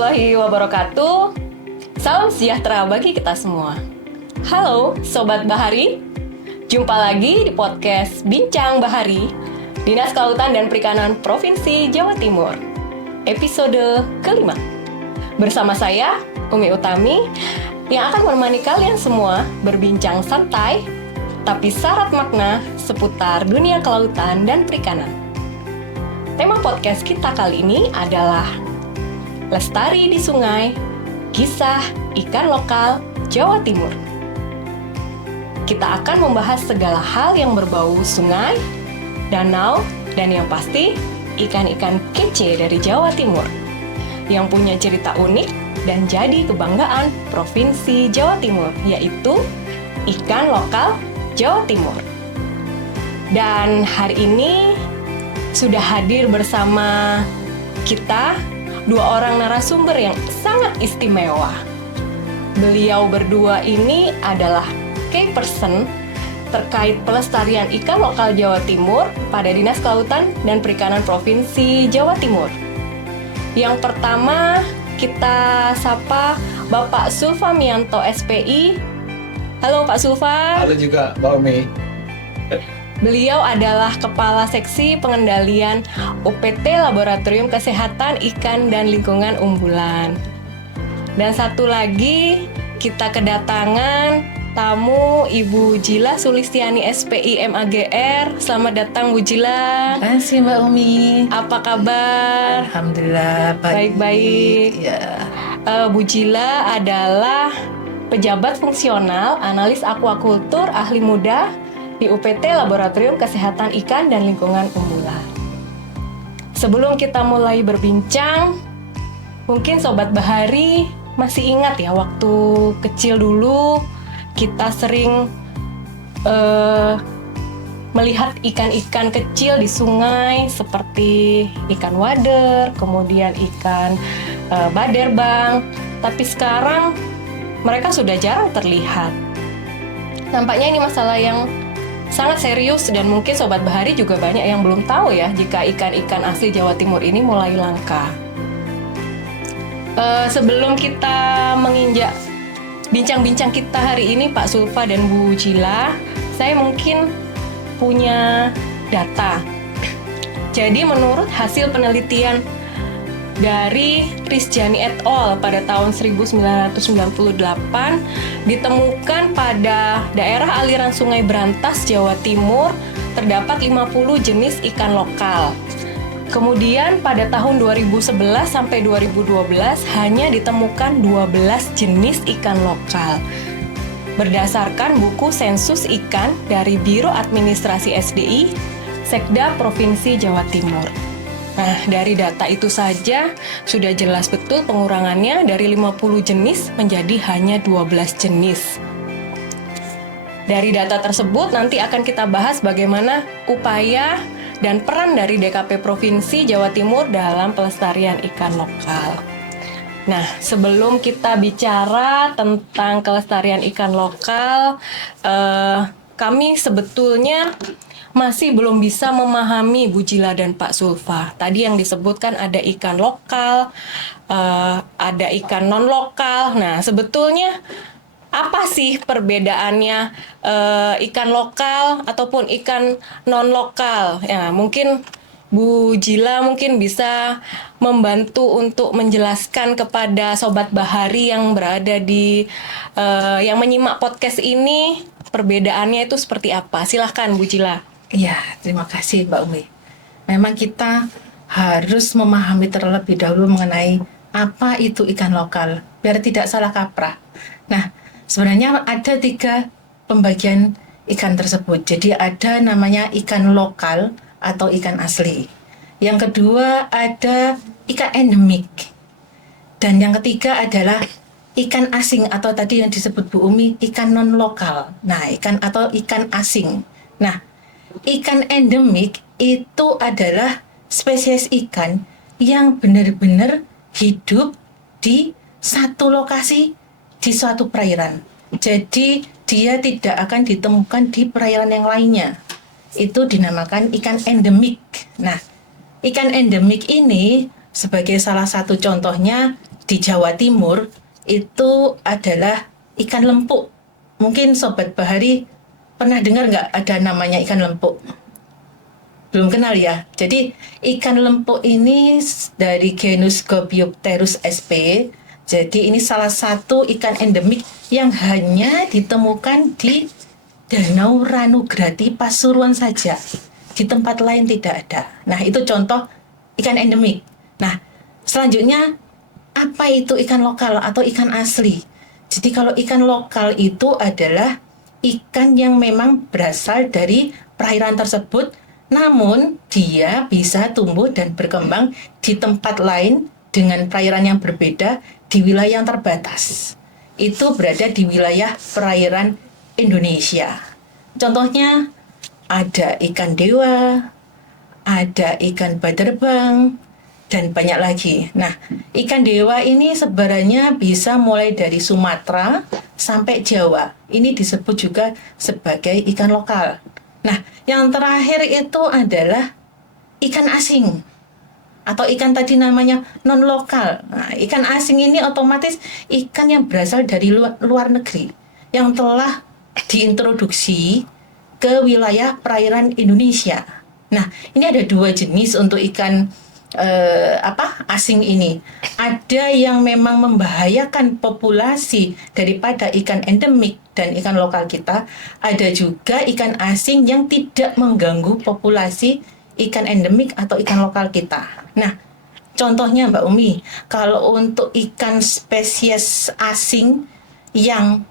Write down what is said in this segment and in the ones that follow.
warahmatullahi wabarakatuh. Salam sejahtera bagi kita semua. Halo Sobat Bahari, jumpa lagi di podcast Bincang Bahari Dinas Kelautan dan Perikanan Provinsi Jawa Timur, episode kelima. Bersama saya, Umi Utami, yang akan menemani kalian semua berbincang santai tapi syarat makna seputar dunia kelautan dan perikanan. Tema podcast kita kali ini adalah Lestari di Sungai, Kisah Ikan Lokal Jawa Timur. Kita akan membahas segala hal yang berbau sungai, danau, dan yang pasti ikan-ikan kece dari Jawa Timur yang punya cerita unik dan jadi kebanggaan Provinsi Jawa Timur, yaitu ikan lokal Jawa Timur. Dan hari ini sudah hadir bersama kita dua orang narasumber yang sangat istimewa. Beliau berdua ini adalah key person terkait pelestarian ikan lokal Jawa Timur pada Dinas Kelautan dan Perikanan Provinsi Jawa Timur. Yang pertama kita sapa Bapak Sulfamianto SPI. Halo Pak Sulfa. Halo juga Mbak Umi. Beliau adalah Kepala Seksi Pengendalian UPT Laboratorium Kesehatan Ikan dan Lingkungan Unggulan. Dan satu lagi kita kedatangan tamu Ibu Jila Sulistiani SPI MAGR. Selamat datang Bu Jila. Terima kasih Mbak Umi. Apa kabar? Alhamdulillah Baik-baik. Ya. Bu Jila adalah pejabat fungsional, analis akuakultur, ahli muda di UPT Laboratorium Kesehatan Ikan dan Lingkungan Unggulan. Sebelum kita mulai berbincang, mungkin Sobat Bahari masih ingat ya waktu kecil dulu kita sering melihat ikan-ikan kecil di sungai seperti ikan wader, kemudian ikan baderbang. Tapi sekarang mereka sudah jarang terlihat. Nampaknya ini masalah yang sangat serius dan mungkin Sobat Bahari juga banyak yang belum tahu ya jika ikan-ikan asli Jawa Timur ini mulai langka. Sebelum kita menginjak bincang-bincang kita hari ini Pak Sulfa dan Bu Jila, saya mungkin punya data. Jadi menurut hasil penelitian dari Rizjani et al. Pada tahun 1998 ditemukan pada daerah aliran Sungai Brantas, Jawa Timur terdapat 50 jenis ikan lokal. Kemudian pada tahun 2011 sampai 2012 hanya ditemukan 12 jenis ikan lokal. Berdasarkan buku sensus ikan dari Biro Administrasi SDI, Sekda Provinsi Jawa Timur. Nah, dari data itu saja sudah jelas betul pengurangannya dari 50 jenis menjadi hanya 12 jenis. Dari data tersebut nanti akan kita bahas bagaimana upaya dan peran dari DKP Provinsi Jawa Timur dalam pelestarian ikan lokal. Nah, sebelum kita bicara tentang kelestarian ikan lokal, kami sebetulnya masih belum bisa memahami Bu Jila dan Pak Sulfa. Tadi yang disebutkan ada ikan lokal, ada ikan non-lokal. Nah, sebetulnya apa sih perbedaannya ikan lokal ataupun ikan non-lokal? Ya, mungkin Bu Jila mungkin bisa membantu untuk menjelaskan kepada Sobat Bahari yang berada di yang menyimak podcast ini perbedaannya itu seperti apa. Silahkan Bu Jila. Iya, terima kasih Mbak Umi. Memang kita harus memahami terlebih dahulu mengenai apa itu ikan lokal, biar tidak salah kaprah. Nah, sebenarnya ada 3 pembagian ikan tersebut. Jadi ada namanya ikan lokal atau ikan asli. Yang kedua ada ikan endemik. Dan yang ketiga adalah ikan asing atau tadi yang disebut Bu Umi, ikan non-lokal. Nah, ikan asing. Nah, ikan endemik itu adalah spesies ikan yang benar-benar hidup di satu lokasi, di suatu perairan. Jadi dia tidak akan ditemukan di perairan yang lainnya. Itu dinamakan ikan endemik. Nah, ikan endemik ini sebagai salah satu contohnya di Jawa Timur itu adalah ikan lempuk. Mungkin Sobat Bahari pernah dengar nggak ada namanya ikan lempuk? Belum kenal ya. Jadi ikan lempuk ini dari genus Gopyopterus sp. Jadi ini salah satu ikan endemik yang hanya ditemukan di Danau Ranugrati Pasuruan saja. Di tempat lain tidak ada. Nah, itu contoh ikan endemik. Nah, selanjutnya apa itu ikan lokal atau ikan asli? Jadi kalau ikan lokal itu adalah ikan yang memang berasal dari perairan tersebut, namun dia bisa tumbuh dan berkembang di tempat lain dengan perairan yang berbeda di wilayah yang terbatas. Itu berada di wilayah perairan Indonesia. Contohnya ada ikan dewa, ada ikan baderbang, dan banyak lagi. Nah, ikan dewa ini sebenarnya bisa mulai dari Sumatera sampai Jawa. Ini disebut juga sebagai ikan lokal. Nah, yang terakhir itu adalah ikan asing atau ikan tadi namanya non-lokal. Nah, ikan asing ini otomatis ikan yang berasal dari luar negeri yang telah diintroduksi ke wilayah perairan Indonesia. Nah, ini ada dua jenis untuk ikan asing ini. Ada yang memang membahayakan populasi daripada ikan endemik dan ikan lokal kita. Ada juga ikan asing yang tidak mengganggu populasi ikan endemik atau ikan lokal kita. Nah, contohnya Mbak Umi, kalau untuk ikan spesies asing yang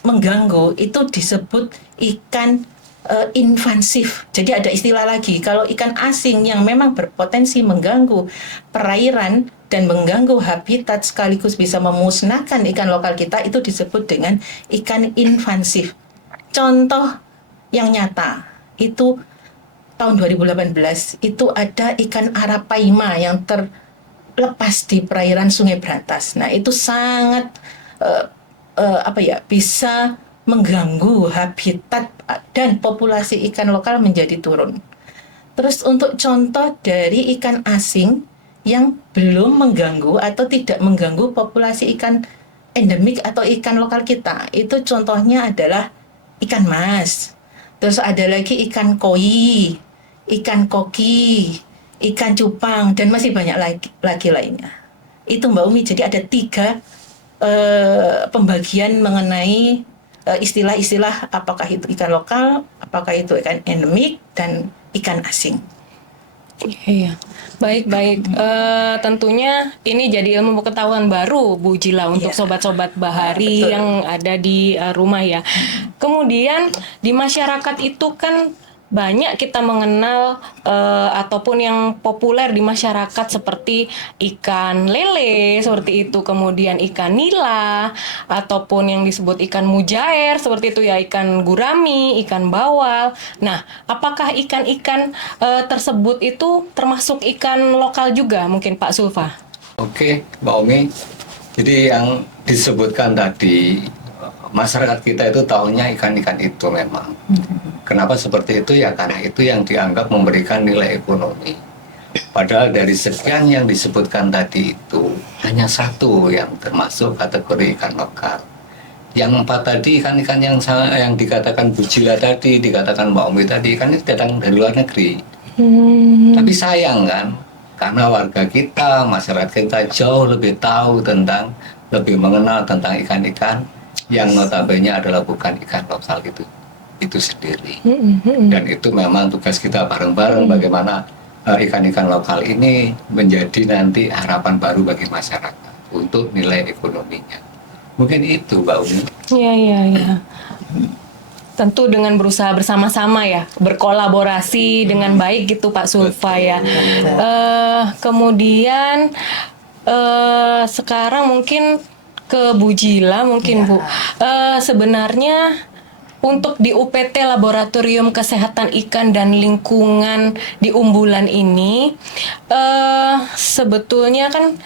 mengganggu itu disebut ikan invasif. Jadi ada istilah lagi, kalau ikan asing yang memang berpotensi mengganggu perairan dan mengganggu habitat sekaligus bisa memusnahkan ikan lokal kita, itu disebut dengan ikan invasif. Contoh yang nyata itu tahun 2018 itu ada ikan arapaima yang terlepas di perairan Sungai Brantas. Nah, itu sangat bisa mengganggu habitat dan populasi ikan lokal menjadi turun. Terus untuk contoh dari ikan asing yang belum mengganggu atau tidak mengganggu populasi ikan endemik atau ikan lokal kita, itu contohnya adalah ikan mas. Terus ada lagi ikan koi, ikan koki, ikan cupang, dan masih banyak lagi lainnya. Itu Mbak Umi, jadi ada 3 pembagian mengenai istilah-istilah apakah itu ikan lokal, apakah itu ikan endemik, dan ikan asing. Iya, baik. Tentunya ini jadi ilmu pengetahuan baru, Bu Jila, untuk sobat-sobat Bahari yang ada di rumah ya. Kemudian di masyarakat itu kan banyak kita mengenal ataupun yang populer di masyarakat seperti ikan lele seperti itu, kemudian ikan nila ataupun yang disebut ikan mujair seperti itu ya, ikan gurami, ikan bawal. Nah, apakah ikan-ikan tersebut itu termasuk ikan lokal juga mungkin Pak Sulfa? Oke, Mbak Omi. Jadi yang disebutkan tadi, masyarakat kita itu tahunya ikan-ikan itu memang. Kenapa seperti itu ya? Karena itu yang dianggap memberikan nilai ekonomi. Padahal dari sekian yang disebutkan tadi itu hanya 1 yang termasuk kategori ikan lokal. Yang 4 tadi ikan-ikan yang dikatakan Bu Jila tadi, dikatakan Mbak Omi tadi, ikan itu datang dari luar negeri. Tapi sayang kan, karena warga kita, masyarakat kita jauh lebih tahu lebih mengenal tentang ikan-ikan yang notabene adalah bukan ikan lokal itu sendiri. Dan itu memang tugas kita bareng-bareng bagaimana ikan-ikan lokal ini menjadi nanti harapan baru bagi masyarakat untuk nilai ekonominya. Mungkin itu Mbak Umi. Iya. Tentu dengan berusaha bersama-sama ya, berkolaborasi dengan baik gitu Pak Sulfa ya. Kemudian sekarang mungkin ke Bu Jila mungkin Bu. Sebenarnya untuk di UPT Laboratorium Kesehatan Ikan dan Lingkungan di Umbulan ini sebetulnya kan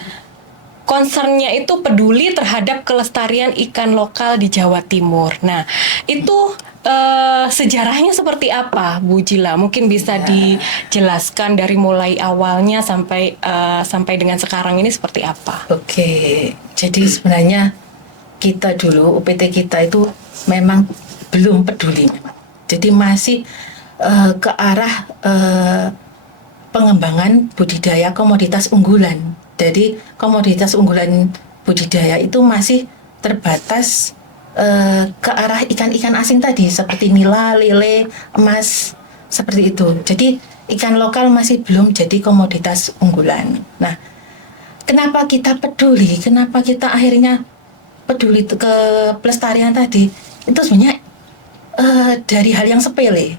concernnya itu peduli terhadap kelestarian ikan lokal di Jawa Timur. Nah, itu sejarahnya seperti apa, Bu Jila? Mungkin bisa dijelaskan dari mulai awalnya sampai dengan sekarang ini seperti apa? Oke, jadi sebenarnya kita dulu UPT kita itu memang belum peduli, jadi masih ke arah pengembangan budidaya komoditas unggulan. Jadi komoditas unggulan budidaya itu masih terbatas ke arah ikan-ikan asing tadi seperti nila, lele, emas, seperti itu. Jadi ikan lokal masih belum jadi komoditas unggulan. Nah, kenapa kita peduli? Kenapa kita akhirnya peduli ke pelestarian tadi? Itu sebenarnya dari hal yang sepele.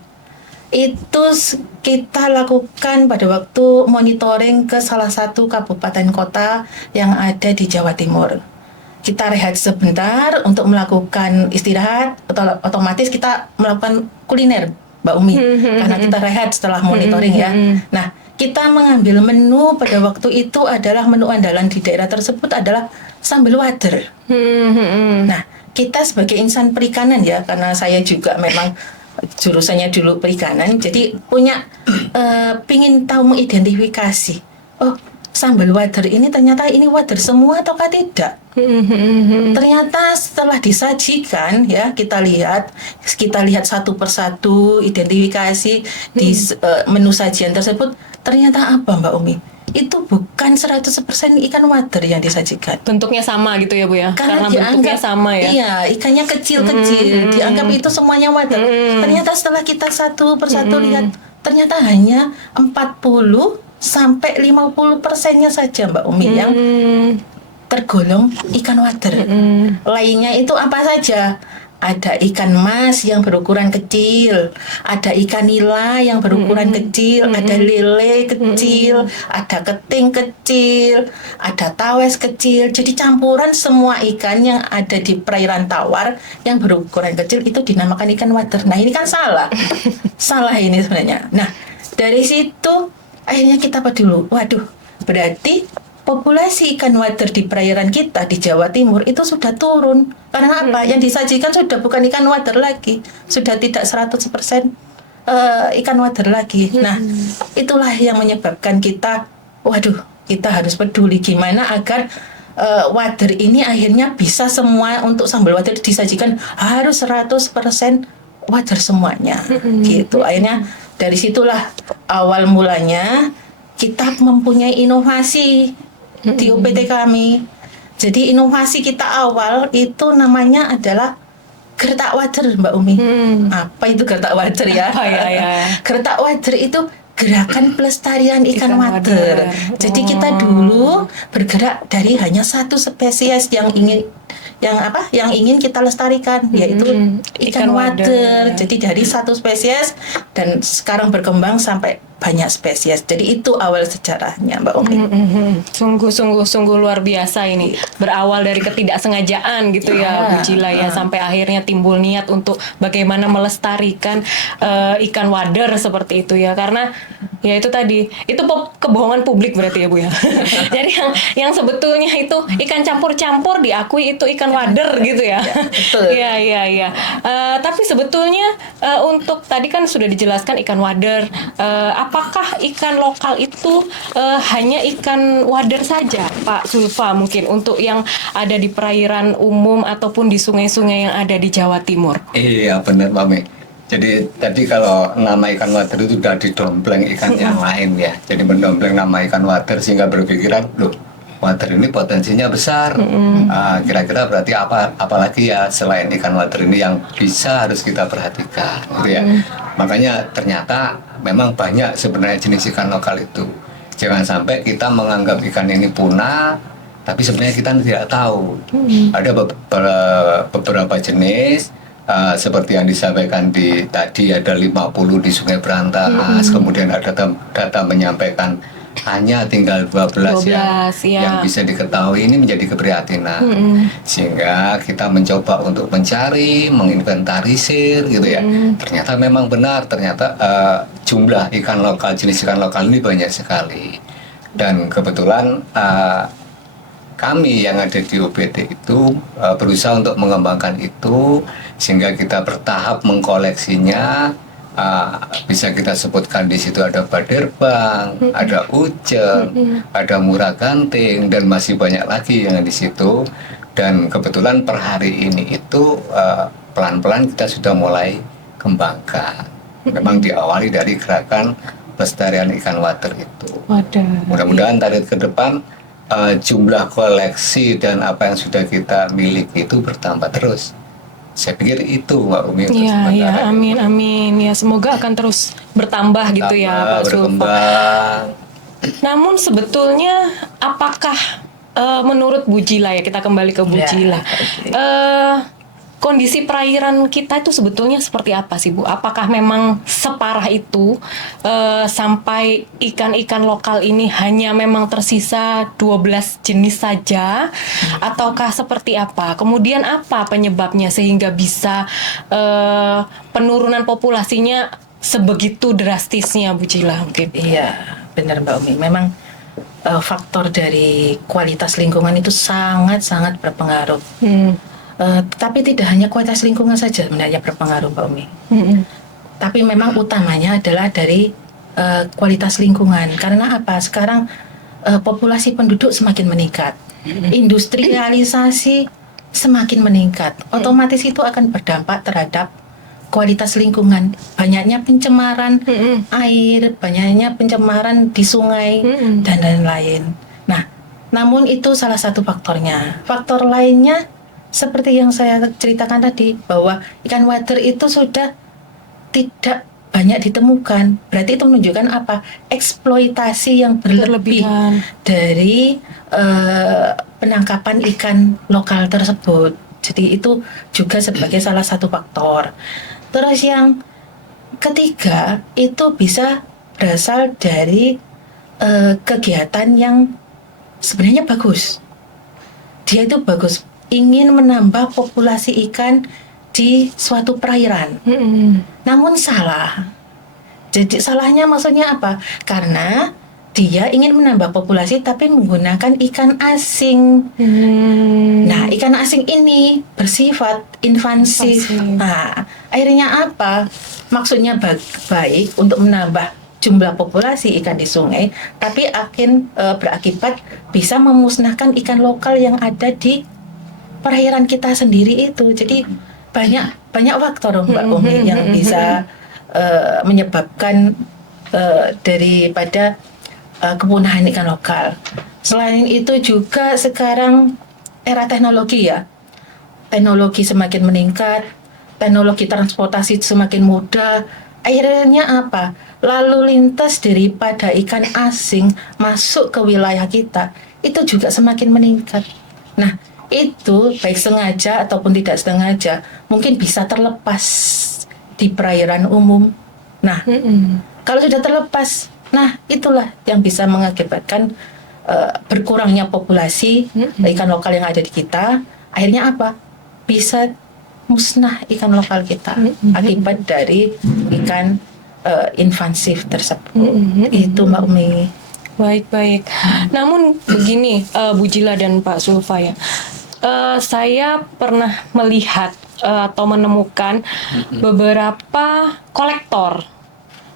Itu kita lakukan pada waktu monitoring ke salah satu kabupaten kota yang ada di Jawa Timur. Kita rehat sebentar untuk melakukan istirahat, otomatis kita melakukan kuliner, Mbak Umi, karena kita rehat setelah monitoring ya. Nah, kita mengambil menu pada waktu itu adalah menu andalan di daerah tersebut adalah sambal wader. Nah, kita sebagai insan perikanan ya, karena saya juga memang jurusannya dulu perikanan, jadi punya pingin tahu mengidentifikasi. Oh, sambal wader ini ternyata ini wader semua ataukah tidak? Ternyata setelah disajikan ya kita lihat satu persatu identifikasi di menu sajian tersebut, ternyata apa Mbak Umi? Itu bukan 100% ikan wader yang disajikan. Bentuknya sama gitu ya Bu ya? Karena bentuknya sama ya? Iya, ikannya kecil-kecil, dianggap itu semuanya wader. Ternyata setelah kita satu persatu lihat, ternyata hanya 40-50%-nya saja Mbak Umi yang tergolong ikan wader. Lainnya itu apa saja? Ada ikan mas yang berukuran kecil, ada ikan nila yang berukuran kecil, ada lele kecil, ada keting kecil, ada tawes kecil. Jadi campuran semua ikan yang ada di perairan tawar yang berukuran kecil itu dinamakan ikan wader. Nah ini kan salah, salah ini sebenarnya. Nah dari situ akhirnya kita peduli, waduh berarti populasi ikan wader di perairan kita di Jawa Timur itu sudah turun. Karena apa? Yang disajikan sudah bukan ikan wader lagi, sudah tidak 100% ikan wader lagi. Nah, itulah yang menyebabkan kita, waduh, kita harus peduli gimana agar wader ini akhirnya bisa semua untuk sambal wader disajikan harus 100% wader semuanya. Gitu. Akhirnya dari situlah awal mulanya kita mempunyai inovasi di UPT kami. Jadi inovasi kita awal itu namanya adalah gertak wader Mbak Umi. Apa itu gertak wader ya? Gertak wader itu gerakan pelestarian ikan wader. Jadi kita dulu bergerak dari hanya satu spesies yang ingin kita lestarikan, yaitu ikan wader. Jadi dari satu spesies dan sekarang berkembang sampai banyak spesies. Jadi itu awal sejarahnya Mbak Umi. Sungguh luar biasa ini. Berawal dari ketidaksengajaan gitu ya Bu Jila ya, sampai akhirnya timbul niat untuk bagaimana melestarikan ikan wader seperti itu ya. Karena ya itu tadi, itu kebohongan publik berarti ya Bu ya. Jadi yang sebetulnya itu ikan campur-campur diakui itu ikan wader gitu ya. Iya. Tapi sebetulnya untuk tadi kan sudah dijelaskan ikan wader. Apakah ikan lokal itu hanya ikan wader saja, Pak Sulfa, mungkin untuk yang ada di perairan umum ataupun di sungai-sungai yang ada di Jawa Timur? Iya benar Mbak Me. Jadi tadi kalau nama ikan wader itu sudah didompleng ikan yang lain ya. Jadi mendompleng nama ikan wader sehingga berpikiran, loh wader ini potensinya besar. Kira-kira berarti apalagi ya selain ikan wader ini yang bisa harus kita perhatikan gitu ya. Makanya ternyata memang banyak sebenarnya jenis ikan lokal itu. Jangan sampai kita menganggap ikan ini punah, tapi sebenarnya kita tidak tahu. Ada beberapa jenis seperti yang disampaikan tadi ada 50 di Sungai Berantas. Kemudian ada data menyampaikan hanya tinggal 12 yang bisa diketahui. Ini menjadi keprihatinan. Sehingga kita mencoba untuk mencari, menginventarisir gitu ya. Ternyata memang benar, ternyata jumlah ikan lokal, jenis ikan lokal ini banyak sekali. Dan kebetulan kami yang ada di OBT itu berusaha untuk mengembangkan itu sehingga kita bertahap mengkoleksinya. Bisa kita sebutkan di situ ada Baderbang, ada Ujeng, ada Murah Ganting, dan masih banyak lagi yang di situ. Dan kebetulan per hari ini itu pelan-pelan kita sudah mulai kembangkan. Memang diawali dari gerakan pelestarian ikan water itu. Waduh. Mudah-mudahan target ke depan jumlah koleksi dan apa yang sudah kita miliki itu bertambah terus. Saya pikir itu Mbak Umi. Iya, amin. Ya, semoga akan terus bertambah gitu ya, Pak Sulfa. Berkembang. Namun sebetulnya apakah menurut Bu Jila, ya kita kembali ke Bu Jila, kondisi perairan kita itu sebetulnya seperti apa sih Bu? Apakah memang separah itu sampai ikan-ikan lokal ini hanya memang tersisa 12 jenis saja, ataukah seperti apa? Kemudian apa penyebabnya sehingga bisa penurunan populasinya sebegitu drastisnya Bu Jila mungkin? Iya, benar Mbak Umi. Memang faktor dari kualitas lingkungan itu sangat-sangat berpengaruh. Tapi tidak hanya kualitas lingkungan saja sebenarnya berpengaruh Mbak Umi. Tapi memang utamanya adalah dari kualitas lingkungan. Karena apa? Sekarang populasi penduduk semakin meningkat, industrialisasi semakin meningkat. Otomatis itu akan berdampak terhadap kualitas lingkungan. Banyaknya pencemaran air, banyaknya pencemaran di sungai dan lain-lain. Nah, namun itu salah satu faktornya. Faktor lainnya seperti yang saya ceritakan tadi, bahwa ikan water itu sudah tidak banyak ditemukan. Berarti itu menunjukkan apa? Eksploitasi yang berlebih dari penangkapan ikan lokal tersebut. Jadi itu juga sebagai salah satu faktor. Terus yang ketiga itu bisa berasal dari kegiatan yang sebenarnya bagus. Dia itu bagus, ingin menambah populasi ikan di suatu perairan. Namun salah. Jadi salahnya maksudnya apa? Karena dia ingin menambah populasi tapi menggunakan ikan asing. Nah, ikan asing ini bersifat invasif. Nah, akhirnya apa? Maksudnya baik untuk menambah jumlah populasi ikan di sungai, tapi akan berakibat bisa memusnahkan ikan lokal yang ada di perairan kita sendiri itu. Jadi banyak faktor Mbak Umi yang bisa menyebabkan daripada kepunahan ikan lokal. Selain itu juga sekarang era teknologi ya, teknologi semakin meningkat, teknologi transportasi semakin mudah. Akhirnya apa? Lalu lintas daripada ikan asing masuk ke wilayah kita itu juga semakin meningkat. Nah, itu baik sengaja ataupun tidak sengaja mungkin bisa terlepas di perairan umum. Nah, kalau sudah terlepas, nah itulah yang bisa mengakibatkan berkurangnya populasi ikan lokal yang ada di kita. Akhirnya apa? Bisa musnah ikan lokal kita akibat dari ikan invasif tersebut. Itu Mbak Umi. Baik. Namun begini Bu Jila dan Pak Sulfa ya, saya pernah melihat atau menemukan beberapa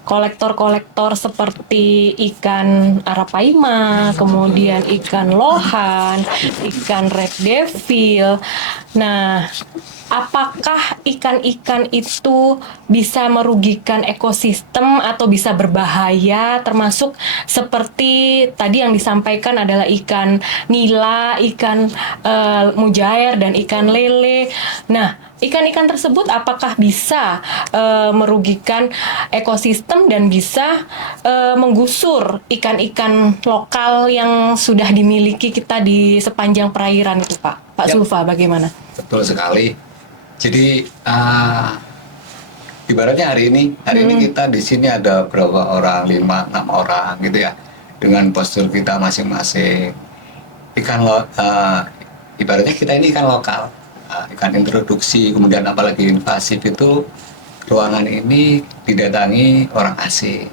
kolektor seperti ikan arapaima, kemudian ikan lohan, ikan red devil. Nah, apakah ikan-ikan itu bisa merugikan ekosistem atau bisa berbahaya, termasuk seperti tadi yang disampaikan adalah ikan nila, ikan mujair, dan ikan lele. Nah, ikan-ikan tersebut apakah bisa merugikan ekosistem dan bisa menggusur ikan-ikan lokal yang sudah dimiliki kita di sepanjang perairan itu, Pak? Pak Sulfa, bagaimana? Betul sekali. Jadi ibaratnya hari ini kita di sini ada berapa orang, 5-6 orang gitu ya, dengan postur kita masing-masing. Ibaratnya kita ini ikan lokal, ikan introduksi, kemudian apalagi invasif itu ruangan ini didatangi orang asing,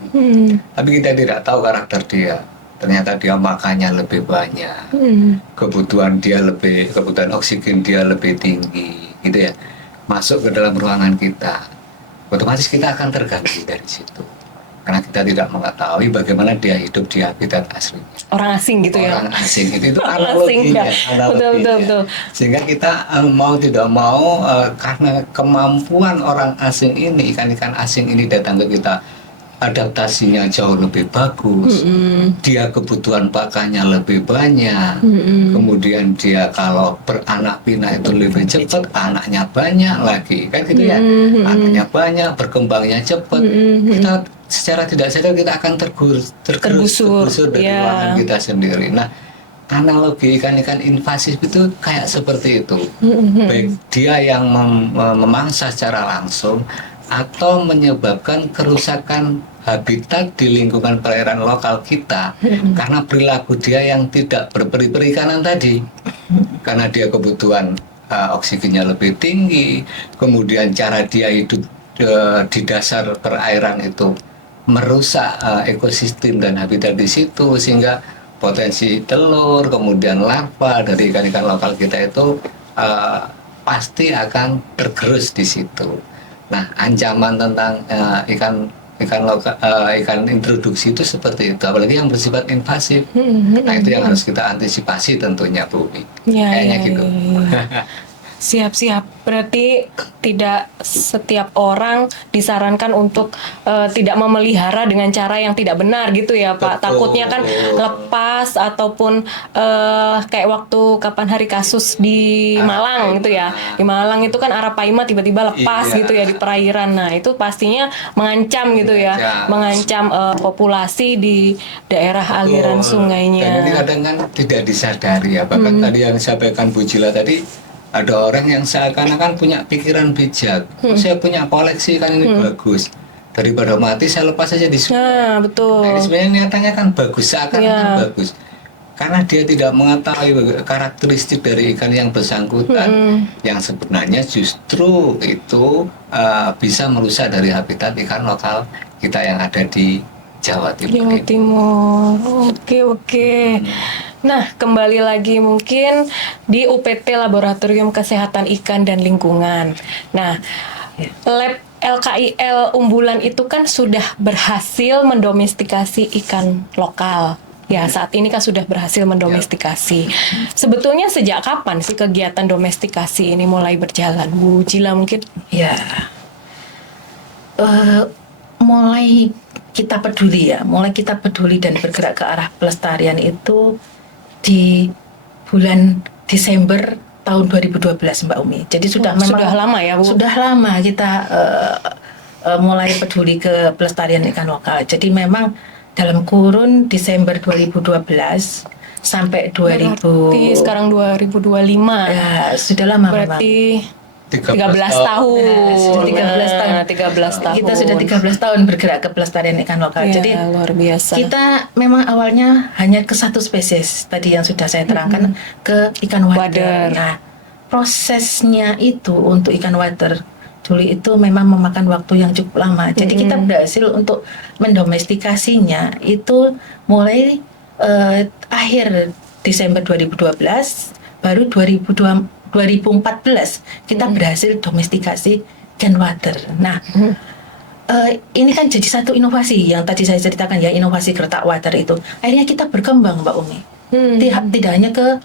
tapi kita tidak tahu karakter dia. ternyata dia makannya lebih banyak, kebutuhan oksigen dia lebih tinggi, gitu ya, masuk ke dalam ruangan kita, otomatis kita akan terganggu dari situ, karena kita tidak mengetahui bagaimana dia hidup di habitat aslinya. Orang asing gitu ya. Orang asing itu Orang asing, analoginya, ya. Betul. Sehingga kita mau tidak mau karena kemampuan orang asing ini, ikan-ikan asing ini datang ke kita, adaptasinya jauh lebih bagus, dia kebutuhan pakannya lebih banyak, kemudian dia kalau beranak pinak itu lebih cepat, anaknya banyak lagi, kan gitu ya, anaknya banyak, berkembangnya cepat, kita secara tidak sadar kita akan tergusur dari ruangan kita sendiri. Nah, analogi ikan-ikan invasif itu kayak seperti itu, baik dia yang memangsa secara langsung atau menyebabkan kerusakan habitat di lingkungan perairan lokal kita karena perilaku dia yang tidak berperikanan tadi, karena dia kebutuhan oksigennya lebih tinggi, kemudian cara dia hidup di dasar perairan itu merusak ekosistem dan habitat di situ, sehingga potensi telur kemudian larva dari ikan-ikan lokal kita itu pasti akan tergerus di situ. Nah, ancaman tentang ikan introduksi itu seperti itu, apalagi yang bersifat invasif. Nah, itu yang harus kita antisipasi tentunya, Bu Umi. Kayaknya gitu. Siap. Berarti tidak setiap orang disarankan untuk tidak memelihara dengan cara yang tidak benar gitu ya, Pak. Betul. Takutnya kan lepas ataupun kayak waktu kapan hari kasus di Malang gitu ya. Di Malang itu kan arapaima tiba-tiba lepas gitu ya di perairan. Nah, itu pastinya mengancam gitu ya. Mengancam populasi di daerah aliran sungainya. Dan ini kadang kan tidak disadari ya. Bahkan tadi yang disampaikan Bu Jila tadi, ada orang yang seakan-akan punya pikiran bijak. Saya punya koleksi kan ini bagus. Daripada mati saya lepas saja di sungai. Nah, betul. Nah, ini sebenarnya niatannya kan bagus, seakan-akan bagus. Karena dia tidak mengetahui karakteristik dari ikan yang bersangkutan, yang sebenarnya justru itu bisa merusak dari habitat ikan lokal kita yang ada di Jawa Timur. Oke. Nah, kembali lagi mungkin di UPT Laboratorium Kesehatan Ikan dan Lingkungan. Nah, lab LKIL unggulan itu kan sudah berhasil mendomestikasi ikan lokal. Ya, saat ini kan sudah berhasil mendomestikasi. Sebetulnya sejak kapan sih kegiatan domestikasi ini mulai berjalan, Bu Jila mungkin? Ya, mulai kita peduli dan bergerak ke arah pelestarian itu di bulan Desember tahun 2012, Mbak Umi. Jadi sudah lama ya, Bu? Sudah lama kita mulai peduli ke pelestarian ikan lokal. Jadi memang dalam kurun Desember 2012 sampai 2000. Berarti sekarang 2025. Ya, sudah lama. Berarti 13 tahun. Nah, 13 tahun. Kita sudah 13 tahun bergerak ke pelestarian ikan lokal. Ya, jadi luar biasa. Kita memang awalnya hanya ke satu spesies tadi yang sudah saya terangkan, ke ikan wader. Nah, prosesnya itu untuk ikan wader dulu itu memang memakan waktu yang cukup lama. Jadi kita berhasil untuk mendomestikasinya itu mulai akhir Desember 2012, baru 2014 kita berhasil domestikasi ikan wader. Nah, ini kan jadi satu inovasi yang tadi saya ceritakan ya, inovasi gertak wader itu. Akhirnya kita berkembang, Mbak Umi. Tidak hanya ke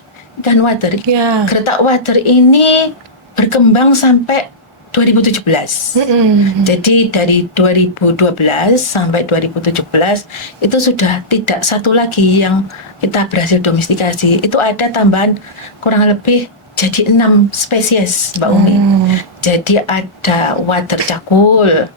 ikan wader. Gertak wader ini berkembang sampai 2017. Jadi dari 2012 sampai 2017 itu sudah tidak satu lagi yang kita berhasil domestikasi. Itu ada tambahan kurang lebih jadi 6 spesies, Mbak Umi. Jadi ada wader cakul,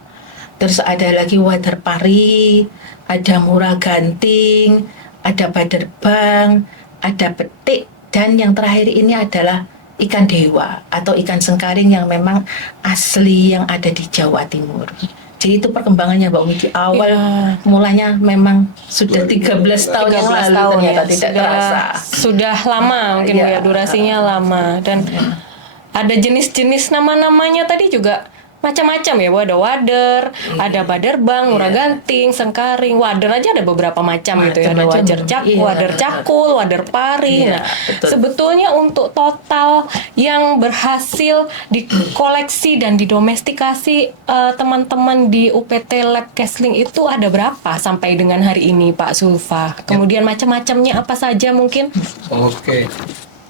terus ada lagi wader pari, ada murah ganting, ada baderbang, ada betik, dan yang terakhir ini adalah ikan dewa atau ikan sengkaring yang memang asli yang ada di Jawa Timur. Jadi itu perkembangannya, Mbak Umi. Di awal mulanya memang sudah 13 tahun yang lalu, ternyata tidak terasa. Sudah lama mungkin ya, durasinya lama. Dan ada jenis-jenis nama-namanya tadi juga macam-macam ya, ada wader, ada baderbang, uraganting, sengkaring, wader aja ada beberapa macam gitu ya, ada Macam-macam. wader cakul, wader pari. Iya, Nah, betul. sebetulnya untuk total yang berhasil dikoleksi dan didomestikasi teman-teman di UPT Lab Kesling itu ada berapa sampai dengan hari ini, Pak Sulfa? Kemudian macam-macamnya apa saja mungkin? Oke.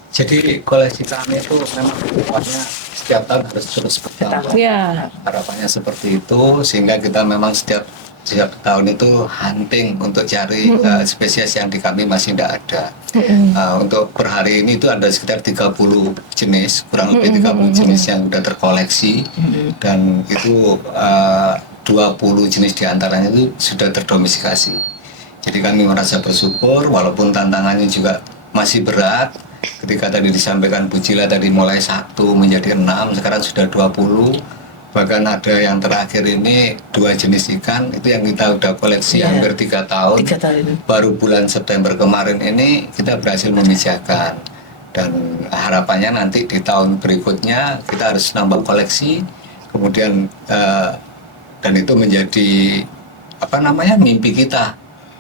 Jadi koleksi kami itu memang harapannya setiap tahun harus terus bertambah. Ya. Harapannya seperti itu sehingga kita memang setiap tahun itu hunting untuk cari spesies yang di kami masih tidak ada. Untuk per hari ini itu ada sekitar 30 jenis, kurang lebih 30 jenis yang sudah terkoleksi dan itu 20 jenis diantaranya itu sudah terdomestikasi. Jadi kami merasa bersyukur walaupun tantangannya juga masih berat. Ketika tadi disampaikan Bu Jila tadi mulai 1 menjadi 6, sekarang sudah 20. Bahkan ada yang terakhir ini 2 jenis ikan itu yang kita udah koleksi hampir 3 tahun. 3 tahun. Baru bulan September kemarin ini kita berhasil memijahkan. Dan harapannya nanti di tahun berikutnya kita harus nambah koleksi. Kemudian dan itu menjadi mimpi kita.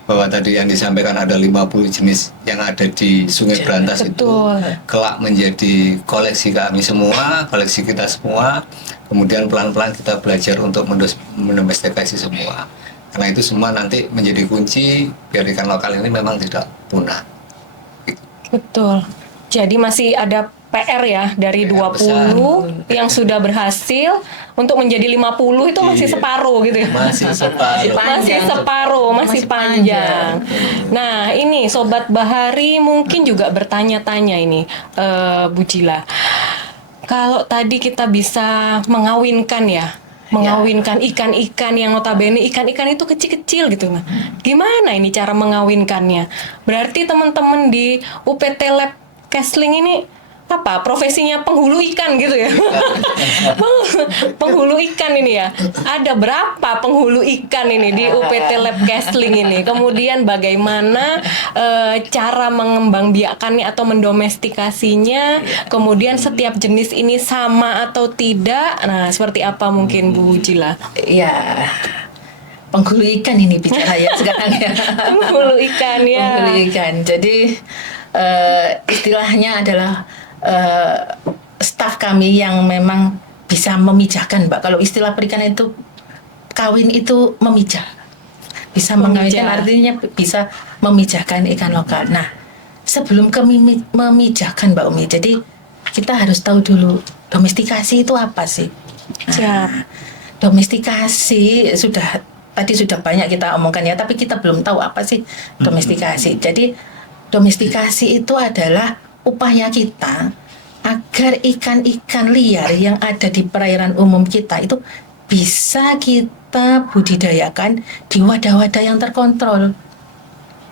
Bahwa tadi yang disampaikan ada 50 jenis yang ada di Sungai Brantas itu kelak menjadi koleksi kami semua, koleksi kita semua. Kemudian pelan-pelan kita belajar untuk mendomestikasi semua. Karena itu semua nanti menjadi kunci biar ikan lokal ini memang tidak punah. Betul. Jadi masih ada PR ya dari 20 yang sudah berhasil untuk menjadi 50 itu masih separuh gitu ya. Masih separuh. Masih separuh, masih panjang. Nah, ini Sobat Bahari mungkin juga bertanya-tanya ini, Bu Jila. Kalau tadi kita bisa mengawinkan ikan-ikan yang notabene ikan-ikan itu kecil-kecil gitu. Nah, gimana ini cara mengawinkannya? Berarti teman-teman di UPT Lab Kesling ini profesinya penghulu ikan gitu ya. Penghulu ikan ini ya. Ada berapa penghulu ikan ini di UPT Lab Kesling ini? Kemudian bagaimana cara mengembangbiakannya atau mendomestikasinya? Kemudian setiap jenis ini sama atau tidak? Nah, seperti apa mungkin Bu Jila? Ya, penghulu ikan ini bicara ya sekarang ya. Penghulu ikan ya. Penghulu ikan. Jadi istilahnya adalah staf kami yang memang bisa memijahkan, Mbak. Kalau istilah perikanan itu kawin itu memijah. Bisa mengawinkan artinya bisa memijahkan ikan lokal. Nah, sebelum kami memijahkan, Mbak Umi, jadi kita harus tahu dulu domestikasi itu apa sih? Nah, domestikasi tadi sudah banyak kita omongkan ya, tapi kita belum tahu apa sih domestikasi. Jadi domestikasi itu adalah upaya kita agar ikan-ikan liar yang ada di perairan umum kita itu bisa kita budidayakan di wadah-wadah yang terkontrol.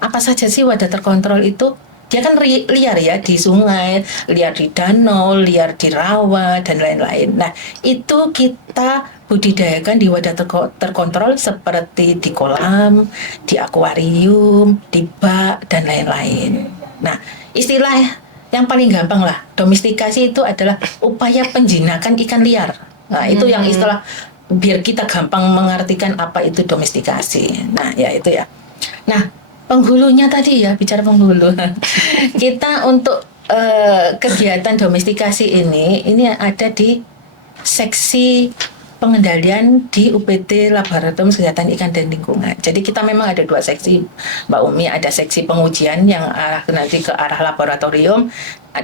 Apa saja sih wadah terkontrol itu? Dia kan liar ya, di sungai, liar di danau, liar di rawa, dan lain-lain. Nah, itu kita budidayakan di wadah terkontrol seperti di kolam, di akuarium, di bak, dan lain-lain. Nah, istilah yang paling gampang lah, domestikasi itu adalah upaya penjinakan ikan liar. Nah, itu yang istilah biar kita gampang mengartikan apa itu domestikasi. Nah, ya itu ya. Nah, penghulunya tadi ya, bicara penghulu. Kita untuk kegiatan domestikasi ini ada di seksi pengendalian di UPT Laboratorium Kesehatan Ikan dan Lingkungan. Jadi kita memang ada 2 seksi, Mbak Umi. Ada seksi pengujian yang nanti ke arah laboratorium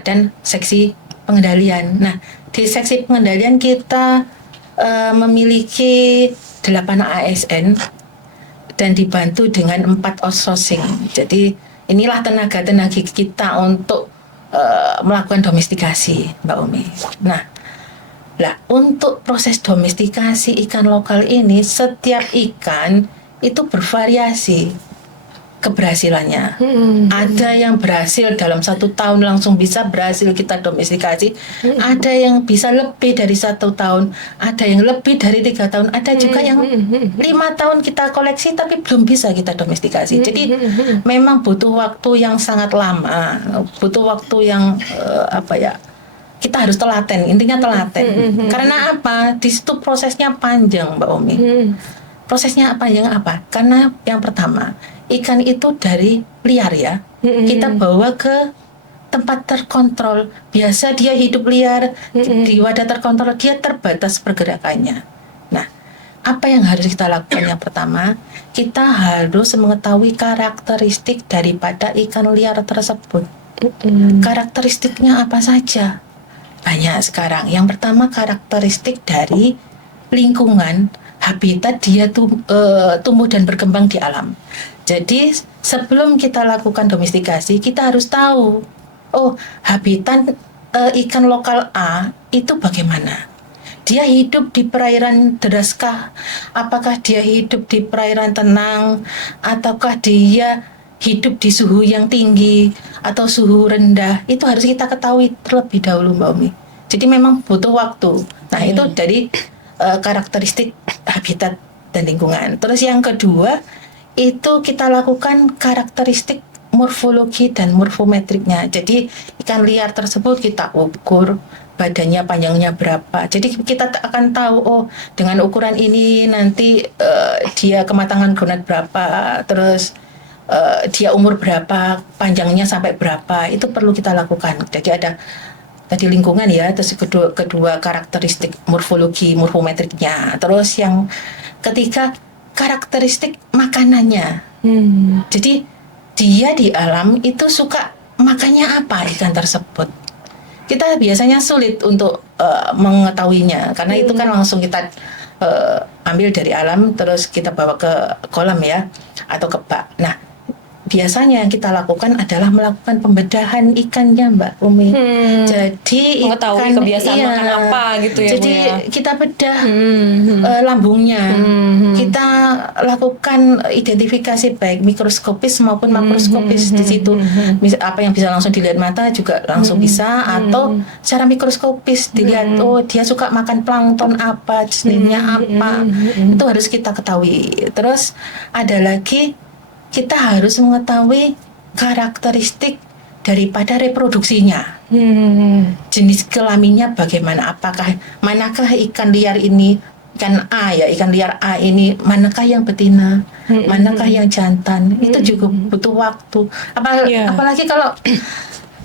dan seksi pengendalian. Nah, di seksi pengendalian kita memiliki 8 ASN dan dibantu dengan 4 outsourcing. Jadi inilah tenaga-tenaga kita untuk melakukan domestikasi, Mbak Umi. Nah, untuk proses domestikasi ikan lokal ini, setiap ikan itu bervariasi keberhasilannya. Ada yang berhasil dalam 1 tahun langsung bisa berhasil kita domestikasi. Ada yang bisa lebih dari 1 tahun. Ada yang lebih dari 3 tahun. Ada juga yang 5 tahun kita koleksi tapi belum bisa kita domestikasi. Jadi memang butuh waktu yang sangat lama. Butuh waktu yang kita harus telaten, intinya telaten. Karena apa? Di situ prosesnya panjang, Mbak Umi. Prosesnya panjang apa? Karena yang pertama, ikan itu dari liar ya. Kita bawa ke tempat terkontrol. Biasa dia hidup liar di wadah terkontrol, dia terbatas pergerakannya. Nah, apa yang harus kita lakukan? Yang pertama, kita harus mengetahui karakteristik daripada ikan liar tersebut. Karakteristiknya apa saja? Banyak sekarang. Yang pertama, karakteristik dari lingkungan, habitat dia tumbuh dan berkembang di alam. Jadi sebelum kita lakukan domestikasi, kita harus tahu, oh, habitat ikan lokal A itu bagaimana? Dia hidup di perairan deraskah? Apakah dia hidup di perairan tenang? Ataukah dia hidup di suhu yang tinggi atau suhu rendah? Itu harus kita ketahui terlebih dahulu, Mbak Umi. Jadi memang butuh waktu. Nah, itu dari karakteristik habitat dan lingkungan. Terus yang kedua, itu kita lakukan karakteristik morfologi dan morfometriknya. Jadi ikan liar tersebut kita ukur badannya panjangnya berapa. Jadi kita akan tahu, oh, dengan ukuran ini nanti dia kematangan gonad berapa, terus dia umur berapa, panjangnya sampai berapa. Itu perlu kita lakukan. Jadi ada tadi lingkungan ya, terus kedua karakteristik morfologi morfometriknya. Terus yang ketiga karakteristik makanannya. Jadi dia di alam itu suka makannya apa ikan tersebut. Kita biasanya sulit untuk mengetahuinya karena itu kan langsung kita ambil dari alam terus kita bawa ke kolam ya atau ke bak. Nah, biasanya yang kita lakukan adalah melakukan pembedahan ikannya, Mbak Umi. Jadi mengetahui ikan, kebiasaan makan apa gitu ya. Jadi Bu, ya? kita bedah lambungnya. Kita lakukan identifikasi baik mikroskopis maupun makroskopis di situ. Apa yang bisa langsung dilihat mata juga langsung bisa, atau secara mikroskopis dilihat, oh, dia suka makan plankton apa, jenisnya apa. Itu harus kita ketahui. Terus ada lagi, kita harus mengetahui karakteristik daripada reproduksinya. Jenis kelaminnya bagaimana? Manakah ikan liar ini, ikan A ya, ikan liar A ini, manakah yang betina, manakah yang jantan? Itu juga butuh waktu. Apalagi kalau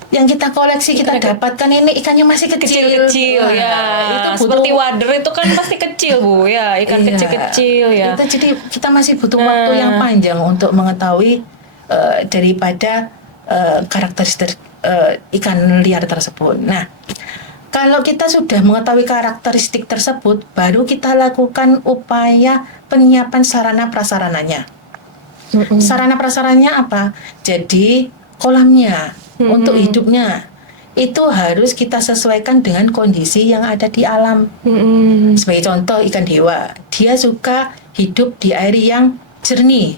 yang kita koleksi, kita dapatkan ini ikannya masih kecil-kecil ya. Itu seperti wader itu kan pasti kecil, Bu, ya, ikan kecil-kecil ya. Itu jadi kita masih butuh waktu yang panjang untuk mengetahui daripada karakteristik ikan liar tersebut. Nah, kalau kita sudah mengetahui karakteristik tersebut, baru kita lakukan upaya penyiapan sarana prasarananya. Sarana prasarannya apa? Jadi kolamnya untuk hidupnya itu harus kita sesuaikan dengan kondisi yang ada di alam. Sebagai contoh, ikan dewa, dia suka hidup di air yang jernih,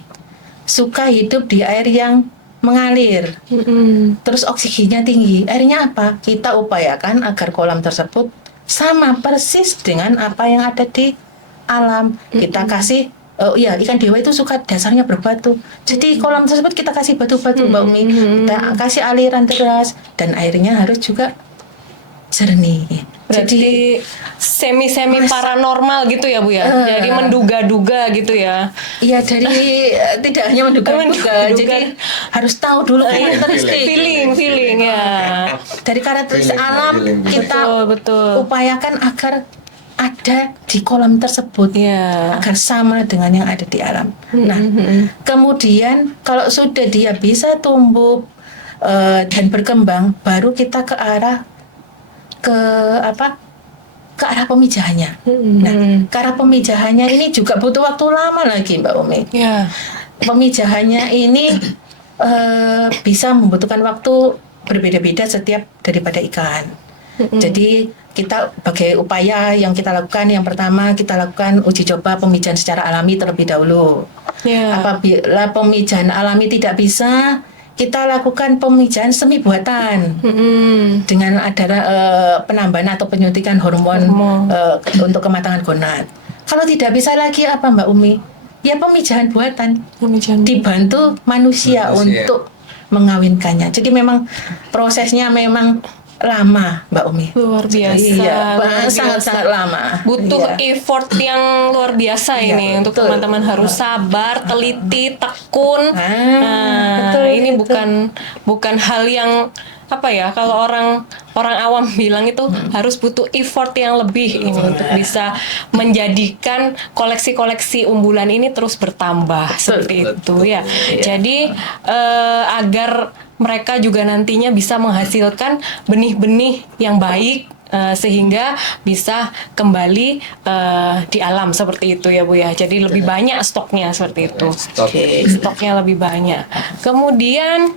suka hidup di air yang mengalir, terus oksigennya tinggi. Airnya apa? Kita upayakan agar kolam tersebut sama persis dengan apa yang ada di alam. Kita kasih ikan dewa itu suka dasarnya berbatu. Jadi kolam tersebut kita kasih batu-batu, Mbak Umi. Kita kasih aliran deras dan airnya harus juga jernih. Jadi semi-semi paranormal gitu ya, Bu ya. Jadi menduga-duga gitu ya. Iya, dari tidak hanya menduga-duga. Jadi harus tahu dulu karakteristik. Feeling ya. Dari karakteristik alam kita betul. upayakan agar ada di kolam tersebut, agar sama dengan yang ada di alam. Nah, kemudian kalau sudah dia bisa tumbuh dan berkembang, baru kita ke arah pemijahannya. Nah, ke arah pemijahannya ini juga butuh waktu lama lagi, Mbak Umi. Pemijahannya ini bisa membutuhkan waktu berbeda-beda setiap daripada ikan. Jadi kita sebagai upaya yang kita lakukan, yang pertama kita lakukan uji coba pemijahan secara alami terlebih dahulu. Apabila pemijahan alami tidak bisa, kita lakukan pemijahan semi buatan dengan ada penambahan atau penyuntikan hormon untuk kematangan gonad. Kalau tidak bisa lagi apa, Mbak Umi? Ya pemijahan buatan. Dibantu manusia untuk mengawinkannya. Jadi memang prosesnya memang lama, Mbak Umi. Luar biasa. Iya, luar biasa. sangat-sangat lama. Butuh Iya. effort yang luar biasa Iya, ini untuk betul. teman-teman harus sabar, teliti, tekun. betul, Ini betul. bukan hal yang apa ya, kalau orang awam bilang itu harus butuh effort yang lebih ini untuk bisa menjadikan koleksi-koleksi umbulan ini terus bertambah seperti itu ya. Jadi agar mereka juga nantinya bisa menghasilkan benih-benih yang baik, sehingga bisa kembali di alam seperti itu ya Bu ya. Jadi lebih banyak stoknya seperti itu. Stoknya lebih banyak. Kemudian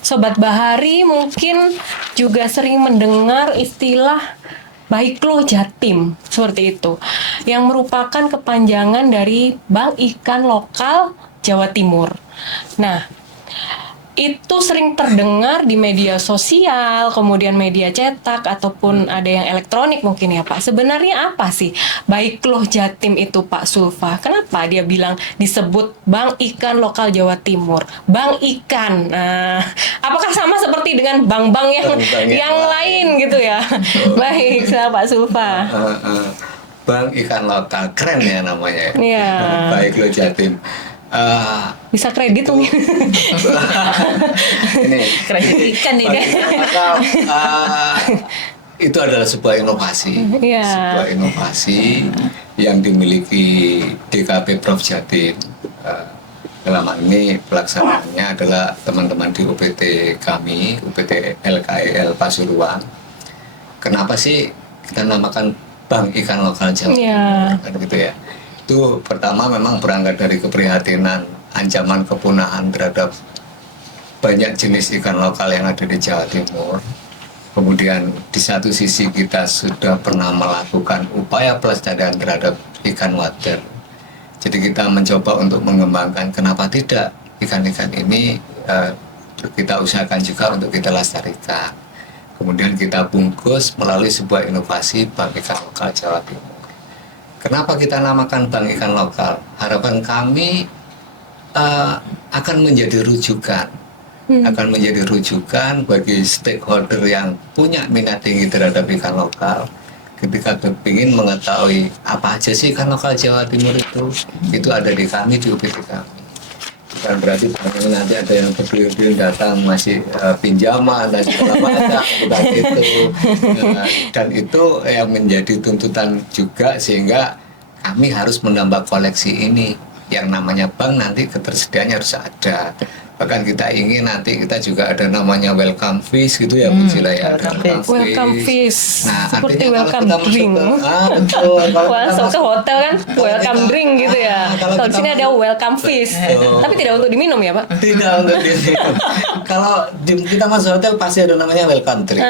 Sobat Bahari mungkin juga sering mendengar istilah Baiklo Jatim seperti itu, yang merupakan kepanjangan dari Bank Ikan Lokal Jawa Timur. Nah, itu sering terdengar di media sosial, kemudian media cetak, ataupun ada yang elektronik mungkin ya Pak. Sebenarnya apa sih Baiklo Jatim itu Pak Sulfa? Kenapa dia bilang disebut Bank Ikan Lokal Jawa Timur? Bank Ikan. Nah, apakah sama seperti dengan bank-bank yang lain gitu ya? Baik, saya Pak Sulfa. Bank Ikan Lokal, keren ya namanya. Iya. Baiklo Jatim. Bisa kredit mungkin. Ini Kredit ikan ini. itu adalah sebuah inovasi, Iya. sebuah inovasi yang dimiliki DKP Prof Jatim. Dalam hal ini pelaksanaannya adalah teman-teman di UPT kami, UPT LKEL Pasuruan. Kenapa sih kita namakan Bank Ikan Lokal Jawa Timur? Iya. Kan gitu ya. Itu pertama memang berangkat dari keprihatinan ancaman kepunahan terhadap banyak jenis ikan lokal yang ada di Jawa Timur. Kemudian di satu sisi kita sudah pernah melakukan upaya pelestarian terhadap ikan wader. Jadi kita mencoba untuk mengembangkan kenapa tidak ikan-ikan ini kita usahakan juga untuk kita lestarikan. Kemudian kita bungkus melalui sebuah inovasi Bank Ikan Lokal Jawa Timur. Kenapa kita namakan Bank Ikan Lokal? Harapan kami akan menjadi rujukan, bagi stakeholder yang punya minat tinggi terhadap ikan lokal. Ketika ingin mengetahui apa aja sih ikan lokal Jawa Timur itu ada di kami, di UPT kami. Bukan berarti nanti ada yang berdiri datang masih pinjaman dan segala macam, bukan itu. Dan itu yang menjadi tuntutan juga, sehingga kami harus menambah koleksi ini. Yang namanya bank nanti ketersediaannya harus ada. Bahkan kita ingin nanti kita juga ada namanya welcome fish gitu ya Bu Cila ya. Welcome fish. Nah, Seperti artinya welcome kalau kita drink. betul. Kalau kita Masuk ke masuk- hotel kan welcome drink gitu ya. kalau Kalau di kita sini ada masuk- welcome fish. Tapi tidak untuk diminum ya Pak? Tidak untuk diminum. Kalau kita masuk hotel pasti ada namanya welcome drink.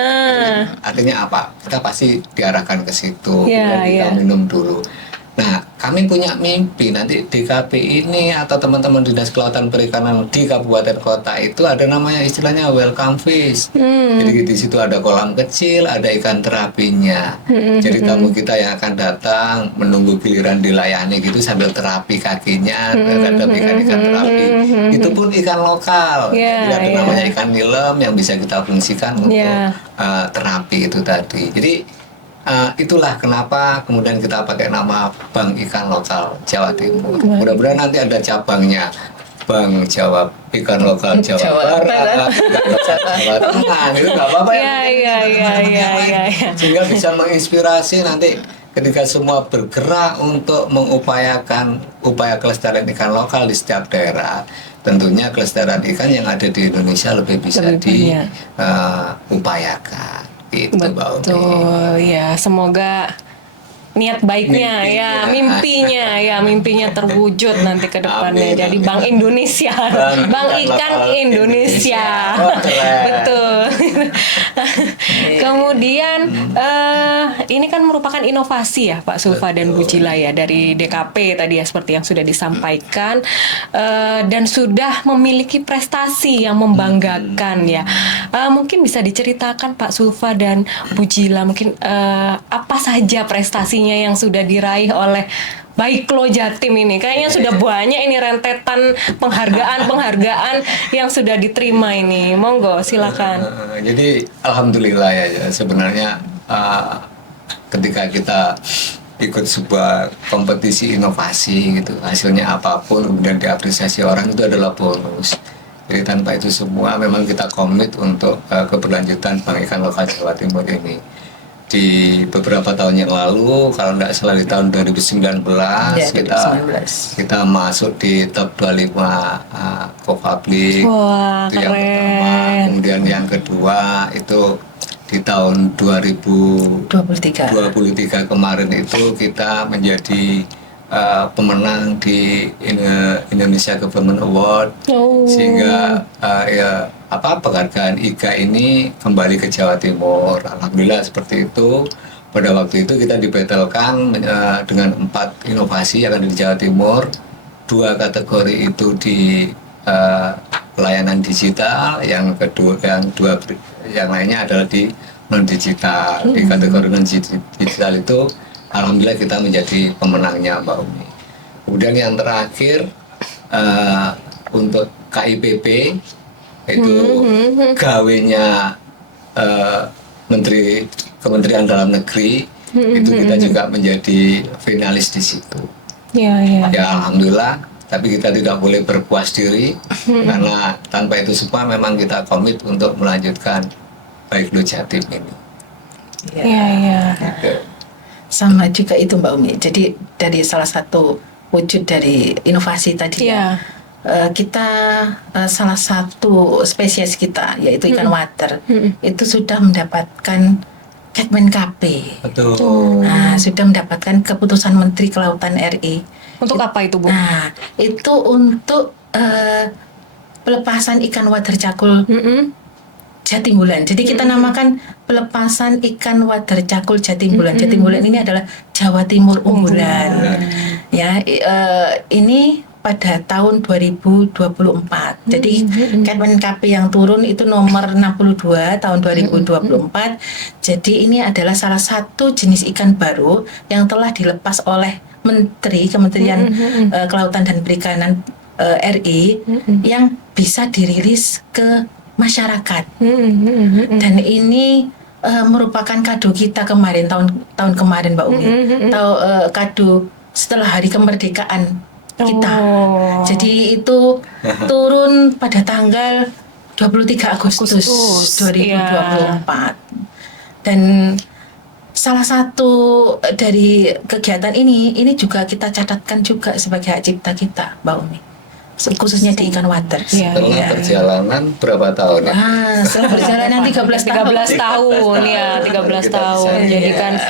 Artinya apa? Kita pasti diarahkan ke situ, Iya, kemudian kita iya. minum dulu. Nah, kami punya mimpi nanti DKP ini atau teman-teman Dinas Kelautan Perikanan di kabupaten kota itu ada namanya istilahnya welcome fish. Jadi di situ ada kolam kecil, ada ikan terapinya. Jadi tamu kita yang akan datang menunggu giliran dilayani gitu sambil terapi kakinya terhadap ikan-ikan terapi. Itu pun ikan lokal. Iya, Jadi ada iya. namanya ikan nilem yang bisa kita fungsikan untuk Iya. terapi itu tadi. Jadi itulah kenapa kemudian kita pakai nama Bank Ikan Lokal Jawa Timur. Mudah-mudahan nanti ada cabangnya, Bank Ikan Lokal Jawa Jawa Barat, Jawa Tengah, itu nggak apa-apa ya. Iya. Sehingga bisa menginspirasi nanti ketika semua bergerak untuk mengupayakan upaya kelestarian ikan lokal di setiap daerah. Tentunya kelestarian ikan yang ada di Indonesia lebih bisa Lebih banyak. diupayakan. Itu Mbak Umi. Betul, ya semoga niat baiknya mimpinya terwujud nanti ke depannya. Amin, Jadi amin. Bank Indonesia, Bank Ikan Indonesia. Oh, keren. Betul. Kemudian ini kan merupakan inovasi ya Pak Sulfa dan Bu Cila ya dari DKP tadi ya seperti yang sudah disampaikan, dan sudah memiliki prestasi yang membanggakan ya. Mungkin bisa diceritakan Pak Sulfa dan Bu Cila mungkin apa saja prestasinya yang sudah diraih oleh Baiklo Jatim ini. Kayaknya sudah banyak ini rentetan penghargaan yang sudah diterima ini. Monggo silakan. Jadi alhamdulillah ya sebenarnya ketika kita ikut sebuah kompetisi inovasi gitu, hasilnya apapun kemudian diapresiasi orang itu adalah bonus. Jadi tanpa itu semua memang kita komit untuk keberlanjutan Bank Ikan Lokal Jawa Timur ini. Di beberapa tahun yang lalu, kalau tidak salah di tahun 2019, kita masuk di top 25 Co-Public. Wah, itu yang keren. pertama. Kemudian yang kedua itu di tahun 2023 kemarin itu kita menjadi pemenang di Indonesia Government Award. Sehingga penghargaan IGA ini kembali ke Jawa Timur. Alhamdulillah seperti itu. Pada waktu itu kita dibetelkan dengan 4 inovasi yang ada di Jawa Timur. 2 kategori itu di layanan digital, yang lainnya adalah di non digital. Di kategori non digital itu alhamdulillah kita menjadi pemenangnya Mbak Umi. Kemudian yang terakhir untuk KIPP itu gawenya Kementerian Dalam Negeri, itu kita juga menjadi finalis di situ. Ya alhamdulillah, tapi kita tidak boleh berpuas diri karena tanpa itu semua memang kita komit untuk melanjutkan Baiklo Jatim ini. Sama juga itu Mbak Umi. Jadi dari salah satu wujud dari inovasi tadi kita salah satu spesies kita yaitu ikan water itu sudah mendapatkan Kemenkp. Betul. Nah, sudah mendapatkan keputusan Menteri Kelautan RI. Untuk apa itu Bu? Nah, itu untuk pelepasan ikan wader cakul Jatimbulan. Jadi kita namakan pelepasan ikan wader cakul Jatimbulan. Jatimbulan ini adalah Jawa Timur unggulan. Ya, ini pada tahun 2024. Jadi Kemenkp yang turun itu nomor 62 tahun 2024. Jadi ini adalah salah satu jenis ikan baru yang telah dilepas oleh Kementerian Kelautan dan Perikanan RI yang bisa dirilis ke masyarakat. Dan ini merupakan kado kita kemarin tahun kemarin Mbak Umi. Kado setelah hari kemerdekaan kita. Jadi itu turun pada tanggal 23 Agustus 2024. Dan salah satu dari kegiatan ini juga kita catatkan juga sebagai hak cipta kita, Mbak Umi. Khususnya di ikan water. Setelah perjalanan berapa tahun ya? Setelah perjalanan 13 tahun ya, 13 tahun. Jadi kan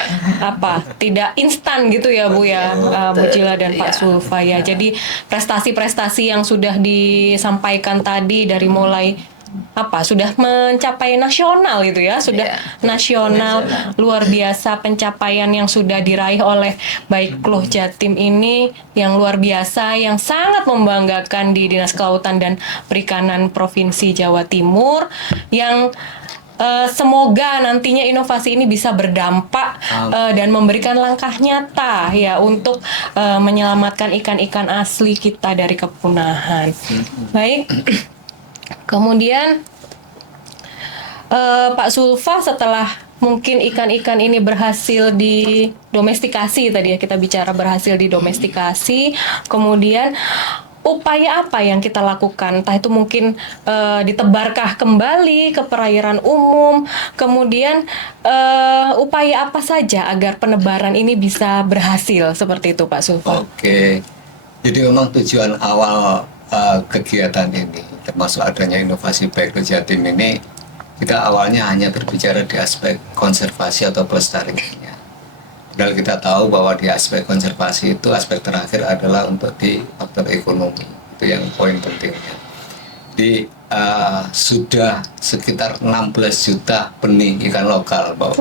tidak instan gitu ya Bu ya, Bu Cila dan Pak Sulfa ya. Jadi prestasi-prestasi yang sudah disampaikan tadi dari mulai sudah mencapai nasional gitu ya, sudah nasional. Luar biasa pencapaian yang sudah diraih oleh Baiklo Jatim ini yang luar biasa, yang sangat membanggakan di Dinas Kelautan dan Perikanan Provinsi Jawa Timur, yang semoga nantinya inovasi ini bisa berdampak dan memberikan langkah nyata ya untuk menyelamatkan ikan-ikan asli kita dari kepunahan. Baik. Kemudian Pak Sulfa, setelah mungkin ikan-ikan ini berhasil didomestikasi, tadi ya kita bicara berhasil didomestikasi, kemudian upaya apa yang kita lakukan? Entah itu mungkin ditebarkah kembali ke perairan umum, kemudian upaya apa saja agar penebaran ini bisa berhasil seperti itu Pak Sulfa? Oke, jadi memang tujuan awal kegiatan ini, termasuk adanya inovasi Baiklo Jatim ini, kita awalnya hanya berbicara di aspek konservasi atau pelestariannya. Padahal kita tahu bahwa di aspek konservasi itu aspek terakhir adalah untuk di faktor ekonomi, itu yang poin pentingnya. Jadi sudah sekitar 16 juta benih ikan lokal, Mbak,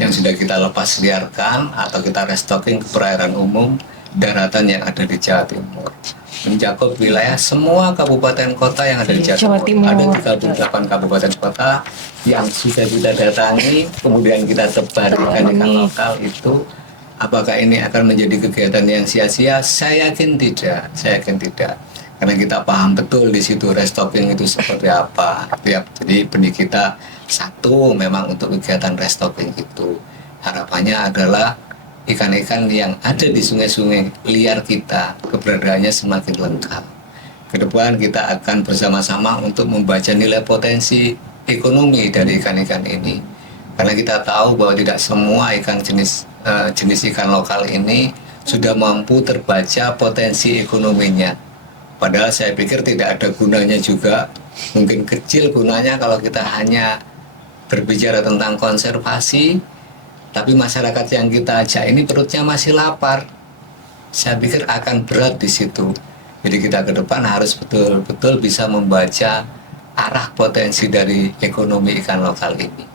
yang sudah kita lepas liarkan atau kita restocking ke perairan umum daratan yang ada di Jawa Timur, mencakup wilayah semua kabupaten kota yang ada di Jawa Timur. Ada 38 kabupaten kota yang sudah kita datangi, kemudian kita sebarkan ikan lokal itu. Apakah ini akan menjadi kegiatan yang sia-sia? Saya yakin tidak. Karena kita paham betul di situ restocking itu seperti apa. Jadi benih kita satu memang untuk kegiatan restocking itu. Harapannya adalah ikan-ikan yang ada di sungai-sungai liar kita keberadaannya semakin lengkap. Kedepan kita akan bersama-sama untuk membaca nilai potensi ekonomi dari ikan-ikan ini. Karena kita tahu bahwa tidak semua ikan jenis ikan lokal ini sudah mampu terbaca potensi ekonominya. Padahal saya pikir tidak ada gunanya juga, mungkin kecil gunanya kalau kita hanya berbicara tentang konservasi, tapi masyarakat yang kita ajak ini perutnya masih lapar. Saya pikir akan berat di situ. Jadi kita ke depan harus betul-betul bisa membaca arah potensi dari ekonomi ikan lokal ini.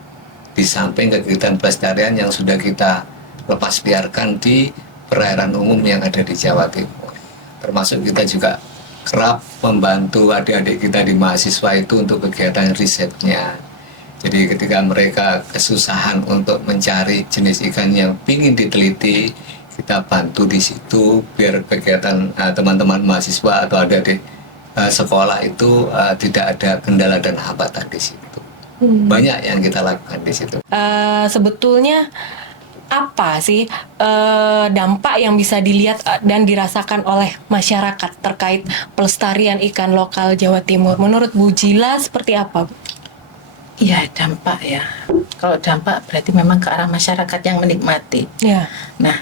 Di samping kegiatan pelestarian yang sudah kita lepas biarkan di perairan umum yang ada di Jawa Timur. Termasuk kita juga kerap membantu adik-adik kita di mahasiswa itu untuk kegiatan risetnya. Jadi ketika mereka kesusahan untuk mencari jenis ikan yang ingin diteliti, kita bantu di situ biar kegiatan teman-teman mahasiswa atau adik-adik sekolah itu tidak ada kendala dan hambatan di situ. Banyak yang kita lakukan di situ. Sebetulnya apa sih dampak yang bisa dilihat dan dirasakan oleh masyarakat terkait pelestarian ikan lokal Jawa Timur? Menurut Bu Jila seperti apa, Bu? Iya, dampak ya. Kalau dampak berarti memang ke arah masyarakat yang menikmati. Ya. Nah,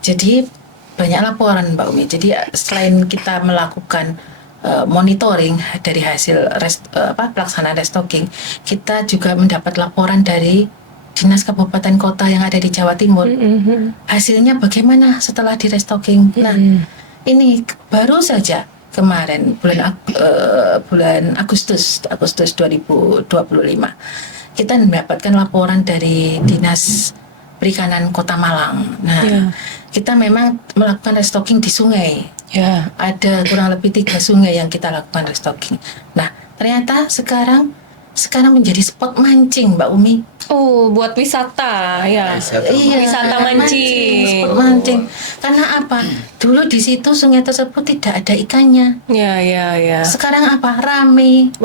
jadi banyak laporan, Mbak Umi. Jadi selain kita melakukan monitoring dari hasil pelaksanaan restocking, kita juga mendapat laporan dari Dinas Kabupaten Kota yang ada di Jawa Timur. Hasilnya bagaimana setelah di restocking? Nah, ini baru saja kemarin bulan Agustus 2025 kita mendapatkan laporan dari Dinas Perikanan Kota Malang. Nah, kita memang melakukan restocking di sungai. Ada kurang lebih 3 sungai yang kita lakukan restocking. Nah, ternyata sekarang menjadi spot mancing, Mbak Umi. Oh, buat wisata ya. Wisata mancing. Spot mancing. Karena apa? Dulu di situ sungai tersebut tidak ada ikannya. Ya. Sekarang apa? Rame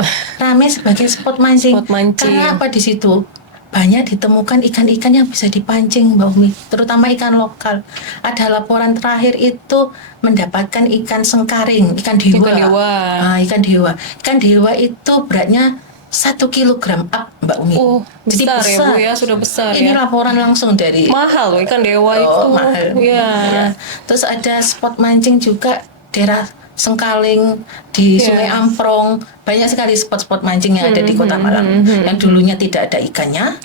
sebagai spot mancing. Karena apa di situ? Banyak ditemukan ikan-ikan yang bisa dipancing, Mbak Umi, terutama ikan lokal. Ada laporan terakhir itu mendapatkan ikan sengkaring, ikan dewa. Ikan dewa itu beratnya 1 kilogram up, Mbak Umi. Oh, jadi besar besar. Ya, Bu, ya, sudah besar. Ini laporan langsung dari mahal loh ikan dewa itu. Mahal. Ya. Terus ada spot mancing juga daerah Sengkaling di Sungai Amprong. Banyak sekali spot-spot mancing yang ada di Kota Malang. Yang dulunya tidak ada ikannya.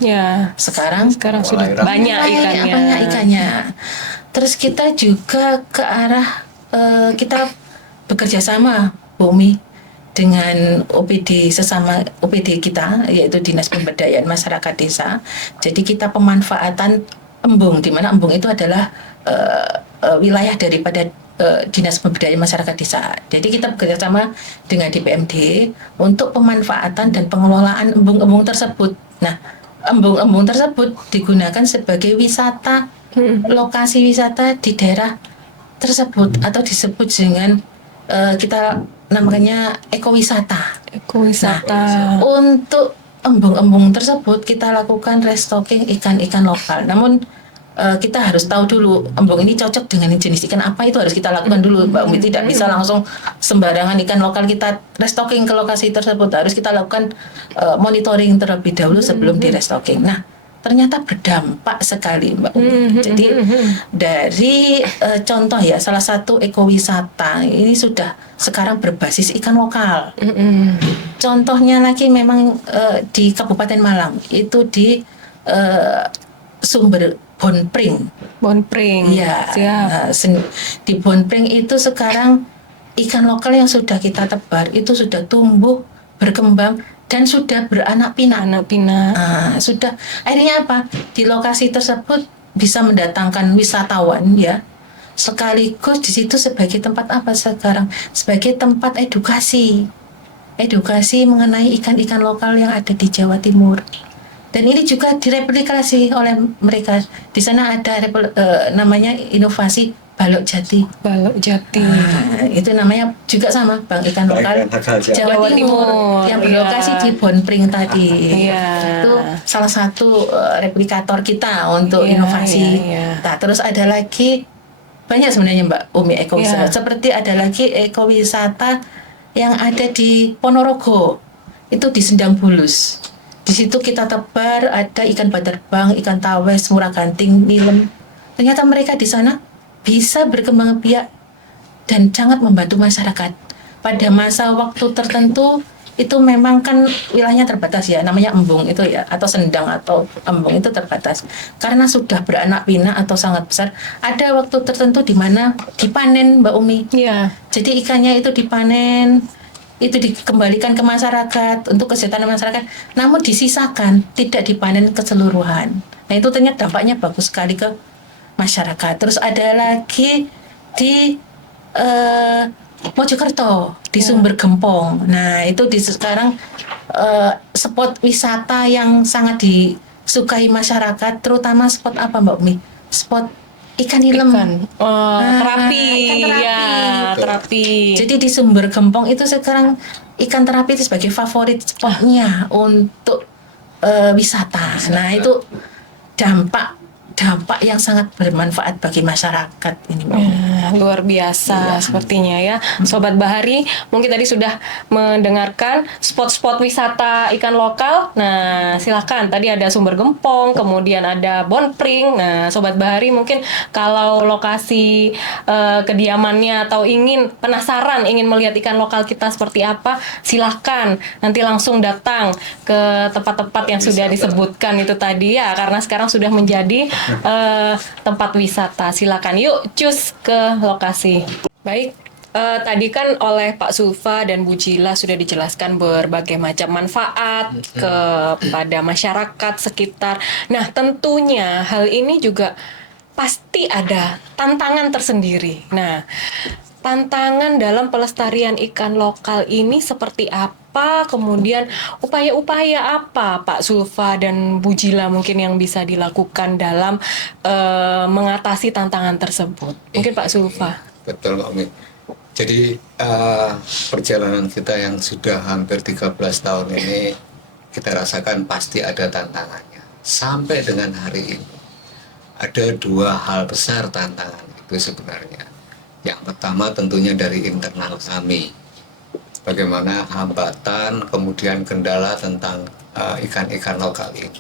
Sekarang sudah banyak ikannya. Terus kita juga ke arah kita bekerja sama, Bu Umi, dengan OPD sesama OPD kita, yaitu Dinas Pemberdayaan Masyarakat Desa. Jadi kita pemanfaatan embung, di mana embung itu adalah wilayah daripada Dinas Pemberdayaan Masyarakat Desa. Jadi kita bekerja sama dengan DPMD untuk pemanfaatan dan pengelolaan embung-embung tersebut. Nah, embung-embung tersebut digunakan sebagai wisata, lokasi wisata di daerah tersebut, atau disebut dengan kita namanya ekowisata. Nah, untuk embung-embung tersebut kita lakukan restocking ikan-ikan lokal. Namun kita harus tahu dulu embung ini cocok dengan jenis ikan apa, itu harus kita lakukan dulu, Mbak Umi. Tidak bisa langsung sembarangan ikan lokal kita restocking ke lokasi tersebut. Harus kita lakukan monitoring terlebih dahulu sebelum di restocking. Nah, ternyata berdampak sekali, Mbak Umi. Jadi dari contoh ya, salah satu ekowisata ini sudah sekarang berbasis ikan lokal. Contohnya lagi memang di Kabupaten Malang, itu di sumber Bonpring. Ya. Di Bonpring itu sekarang ikan lokal yang sudah kita tebar itu sudah tumbuh, berkembang, dan sudah beranak pinak. Anak pinak. Sudah akhirnya apa? Di lokasi tersebut bisa mendatangkan wisatawan ya. Sekaligus di situ sebagai tempat apa sekarang? Sebagai tempat edukasi. Edukasi mengenai ikan-ikan lokal yang ada di Jawa Timur. Dan ini juga direplikasi oleh mereka. Di sana ada namanya inovasi balok jati. Balok jati. Itu namanya juga sama Bang, ikan lokal Jawa Timur yang berlokasi di Bonpring tadi. Itu salah satu replikator kita untuk inovasi. Nah, terus ada lagi banyak sebenarnya Mbak Umi ekowisata. Seperti ada lagi ekowisata yang ada di Ponorogo. Itu di Sendang Bulus. Di situ kita tebar ada ikan baterbang, ikan tawes, murah ganting, nilem. Ternyata mereka di sana bisa berkembang biak dan sangat membantu masyarakat. Pada masa waktu tertentu itu memang kan wilayahnya terbatas ya, namanya embung itu ya, atau sendang atau embung itu terbatas. Karena sudah beranak pinak atau sangat besar, ada waktu tertentu di mana dipanen Mbak Umi. Iya. Jadi ikannya itu dipanen, itu dikembalikan ke masyarakat untuk kesejahteraan masyarakat, namun disisakan, tidak dipanen keseluruhan. Nah itu ternyata dampaknya bagus sekali ke masyarakat. Terus ada lagi di Mojokerto di Sumber Gempong. Nah itu di sekarang spot wisata yang sangat disukai masyarakat, terutama spot apa Mbak Umi? Spot ikan nilem. Terapi. Ikan terapi. Ya, terapi. Jadi di Sumber Gempong itu sekarang ikan terapi itu sebagai favorit spotnya untuk wisata. Nah itu dampak yang sangat bermanfaat bagi masyarakat ini. Luar biasa sepertinya ya. Sobat Bahari, mungkin tadi sudah mendengarkan spot-spot wisata ikan lokal. Nah, silakan. Tadi ada Sumber Gempong, kemudian ada Bonpring. Nah, Sobat Bahari mungkin kalau lokasi kediamannya atau penasaran ingin melihat ikan lokal kita seperti apa, silakan nanti langsung datang ke tempat-tempat yang sudah disebutkan itu tadi ya, karena sekarang sudah menjadi tempat wisata. Silakan yuk cus ke lokasi. Baik, tadi kan oleh Pak Sulfa dan Bu Jila sudah dijelaskan berbagai macam manfaat kepada masyarakat sekitar. Nah, tentunya hal ini juga pasti ada tantangan tersendiri. Nah, tantangan dalam pelestarian ikan lokal ini seperti apa? Kemudian upaya-upaya apa Pak Sulfa dan Bu Jila mungkin yang bisa dilakukan dalam mengatasi tantangan tersebut? Mungkin Pak Sulfa. Betul Mbak Umi. Jadi perjalanan kita yang sudah hampir 13 tahun ini kita rasakan pasti ada tantangannya. Sampai dengan hari ini ada dua hal besar tantangan itu sebenarnya. Yang pertama tentunya dari internal kami. Bagaimana hambatan, kemudian kendala tentang ikan-ikan lokal ini.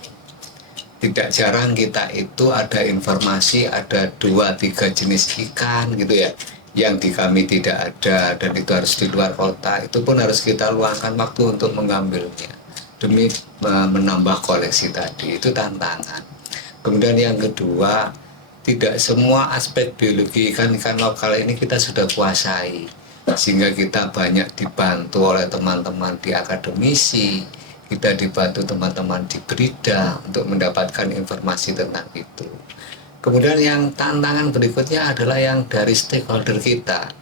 Tidak jarang kita itu ada informasi ada 2-3 jenis ikan gitu ya, yang di kami tidak ada dan itu harus di luar kota. Itu pun harus kita luangkan waktu untuk mengambilnya demi menambah koleksi tadi. Itu tantangan. Kemudian yang kedua, tidak semua aspek biologi ikan-ikan lokal ini kita sudah kuasai, sehingga kita banyak dibantu oleh teman-teman di akademisi, kita dibantu teman-teman di Brida untuk mendapatkan informasi tentang itu. Kemudian yang tantangan berikutnya adalah yang dari stakeholder kita.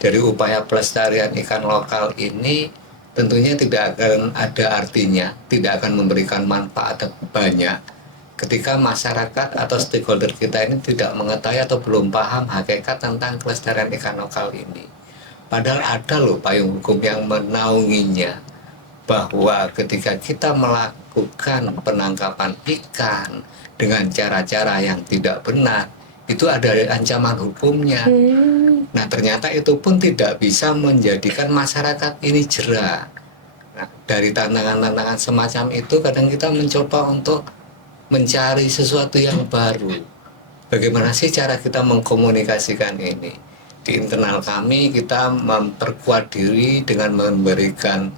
Dari upaya pelestarian ikan lokal ini tentunya tidak akan ada artinya, tidak akan memberikan manfaat banyak ketika masyarakat atau stakeholder kita ini tidak mengetahui atau belum paham hakikat tentang kelestarian ikan lokal ini. Padahal ada loh payung hukum yang menaunginya, bahwa ketika kita melakukan penangkapan ikan dengan cara-cara yang tidak benar, itu ada ancaman hukumnya. Nah, ternyata itu pun tidak bisa menjadikan masyarakat ini jera. Nah, dari tantangan-tantangan semacam itu kadang kita mencoba untuk mencari sesuatu yang baru. Bagaimana sih cara kita mengkomunikasikan ini? Di internal kami kita memperkuat diri dengan memberikan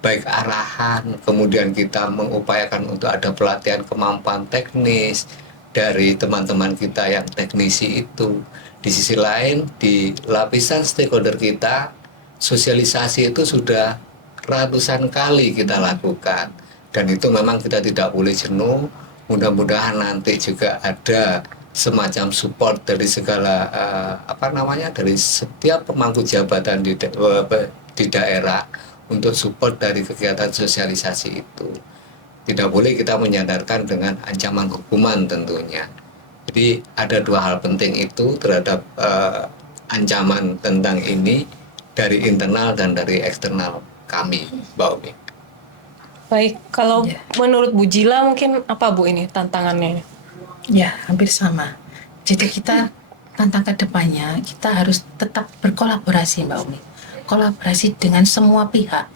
baik arahan, kemudian kita mengupayakan untuk ada pelatihan kemampuan teknis dari teman-teman kita yang teknisi itu. di sisi lain di lapisan stakeholder kita, sosialisasi itu sudah ratusan kali kita lakukan, dan itu memang kita tidak boleh jenuh. Mudah-mudahan nanti juga ada semacam support dari segala dari setiap pemangku jabatan di daerah untuk support dari kegiatan sosialisasi itu. Tidak boleh kita menyandarkan dengan ancaman hukuman tentunya. Jadi ada dua hal penting itu terhadap ancaman tentang ini dari internal dan dari eksternal kami, Mbak Umi. Baik, kalau Ya. menurut Bu Jila mungkin apa Bu ini tantangannya? Ya, hampir sama. Jadi kita tantang ke depannya, kita harus tetap berkolaborasi Mbak Umi. Kolaborasi dengan semua pihak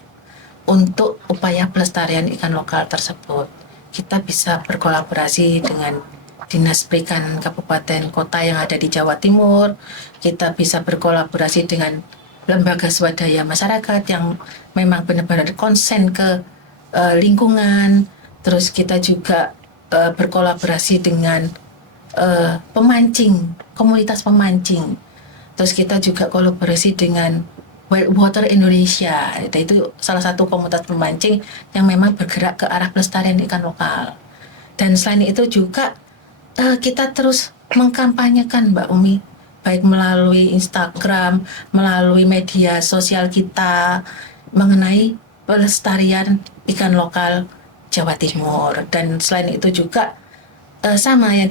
untuk upaya pelestarian ikan lokal tersebut. Kita bisa berkolaborasi dengan Dinas Perikanan Kabupaten Kota yang ada di Jawa Timur. Kita bisa berkolaborasi dengan lembaga swadaya masyarakat yang memang benar-benar konsen ke lingkungan. Terus kita juga berkolaborasi dengan pemancing, komunitas pemancing. Terus kita juga kolaborasi dengan Wild Water Indonesia. Itu salah satu komunitas pemancing yang memang bergerak ke arah pelestarian ikan lokal. Dan selain itu juga kita terus mengkampanyekan Mbak Umi, baik melalui Instagram, melalui media sosial kita mengenai pelestarian ikan lokal Jawa Timur. Dan selain itu juga sama yang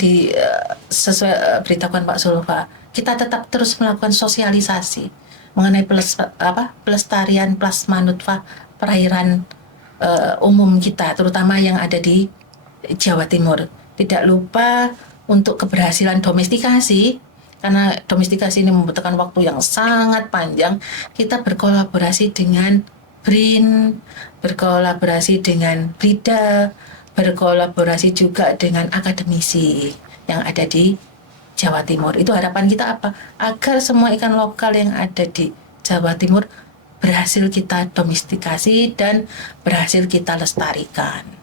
sesuai beritahukan Pak Sulfa, kita tetap terus melakukan sosialisasi mengenai pelestarian plasma nutfah perairan umum kita, terutama yang ada di Jawa Timur. Tidak lupa untuk keberhasilan domestikasi, karena domestikasi ini membutuhkan waktu yang sangat panjang. Kita berkolaborasi dengan BRIN, berkolaborasi dengan BRIDA, berkolaborasi juga dengan akademisi yang ada di Jawa Timur. Itu harapan kita apa? Agar semua ikan lokal yang ada di Jawa Timur berhasil kita domestikasi dan berhasil kita lestarikan.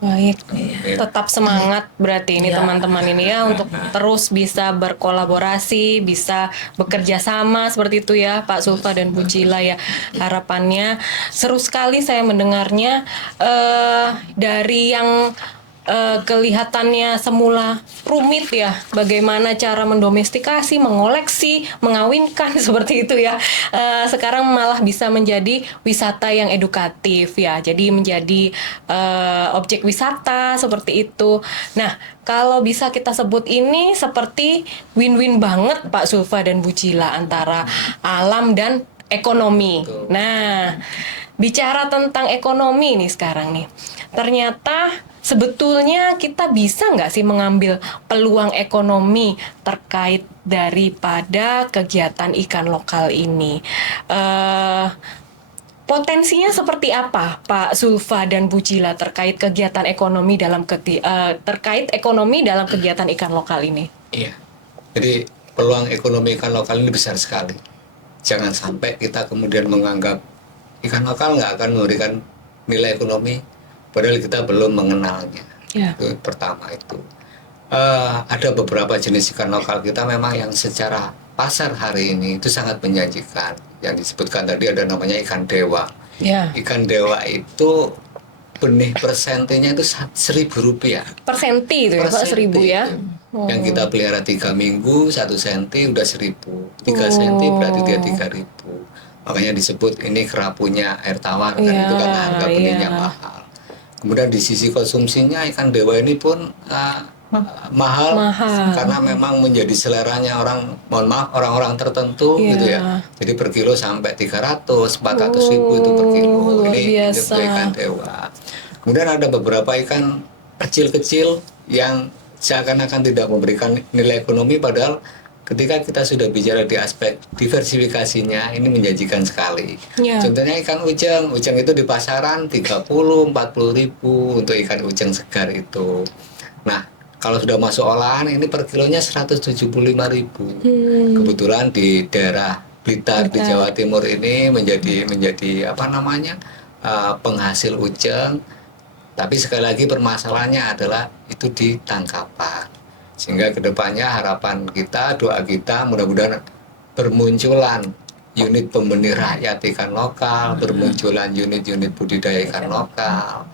Baik, Iya. tetap semangat berarti ini Iya. teman-teman ini ya untuk terus bisa berkolaborasi, bisa bekerja sama seperti itu ya Pak Sulfa dan Bu Jila ya. Harapannya seru sekali saya mendengarnya dari yang kelihatannya semula rumit ya, bagaimana cara mendomestikasi, mengoleksi, mengawinkan seperti itu ya. Sekarang malah bisa menjadi wisata yang edukatif ya, jadi menjadi objek wisata seperti itu. Nah, kalau bisa kita sebut ini seperti win-win banget Pak Sulfa dan Bu Jila antara alam dan ekonomi. Betul. Nah, bicara tentang ekonomi nih sekarang nih, ternyata sebetulnya kita bisa nggak sih mengambil peluang ekonomi terkait daripada kegiatan ikan lokal ini? Potensinya seperti apa, Pak Sulfa dan Bu Jila terkait kegiatan ekonomi terkait ekonomi dalam kegiatan ikan lokal ini? Iya. Jadi peluang ekonomi ikan lokal ini besar sekali. Jangan sampai kita kemudian menganggap ikan lokal nggak akan memberikan nilai ekonomi, padahal kita belum mengenalnya. Ya. Itu pertama itu. Ada beberapa jenis ikan lokal kita memang yang secara pasar hari ini itu sangat menjanjikan. Yang disebutkan tadi ada namanya ikan dewa. Ya. Ikan dewa itu benih persentinya itu Rp1.000. Per senti itu ya, Pak, 1.000 ya. Itu. Yang kita pelihara 3 minggu, 1 senti udah 1.000. 3 senti berarti dia 3.000. Makanya disebut ini kerapunya air tawar kan, Iya, itu kan harga benihnya iya. mahal. Kemudian di sisi konsumsinya ikan dewa ini pun mahal, karena memang menjadi seleranya orang-orang tertentu Iya. gitu ya. Jadi per kilo sampai 300, 400 ribu itu per kilo. Luar Ini biasa. untuk ikan dewa. Kemudian ada beberapa ikan kecil-kecil yang seakan-akan tidak memberikan nilai ekonomi, padahal ketika kita sudah bicara di aspek diversifikasinya ini menjanjikan sekali. Ya. Contohnya ikan ujeng itu di pasaran 30-40 ribu untuk ikan ujeng segar itu. Nah, kalau sudah masuk olahan ini per kilonya 175 ribu. Kebetulan di daerah Blitar di Jawa Timur ini menjadi penghasil ujeng. Tapi sekali lagi permasalahannya adalah itu di tangkapan. Sehingga kedepannya harapan kita, doa kita mudah-mudahan bermunculan unit pembenih rakyat ikan lokal, bermunculan unit-unit budidaya ikan lokal.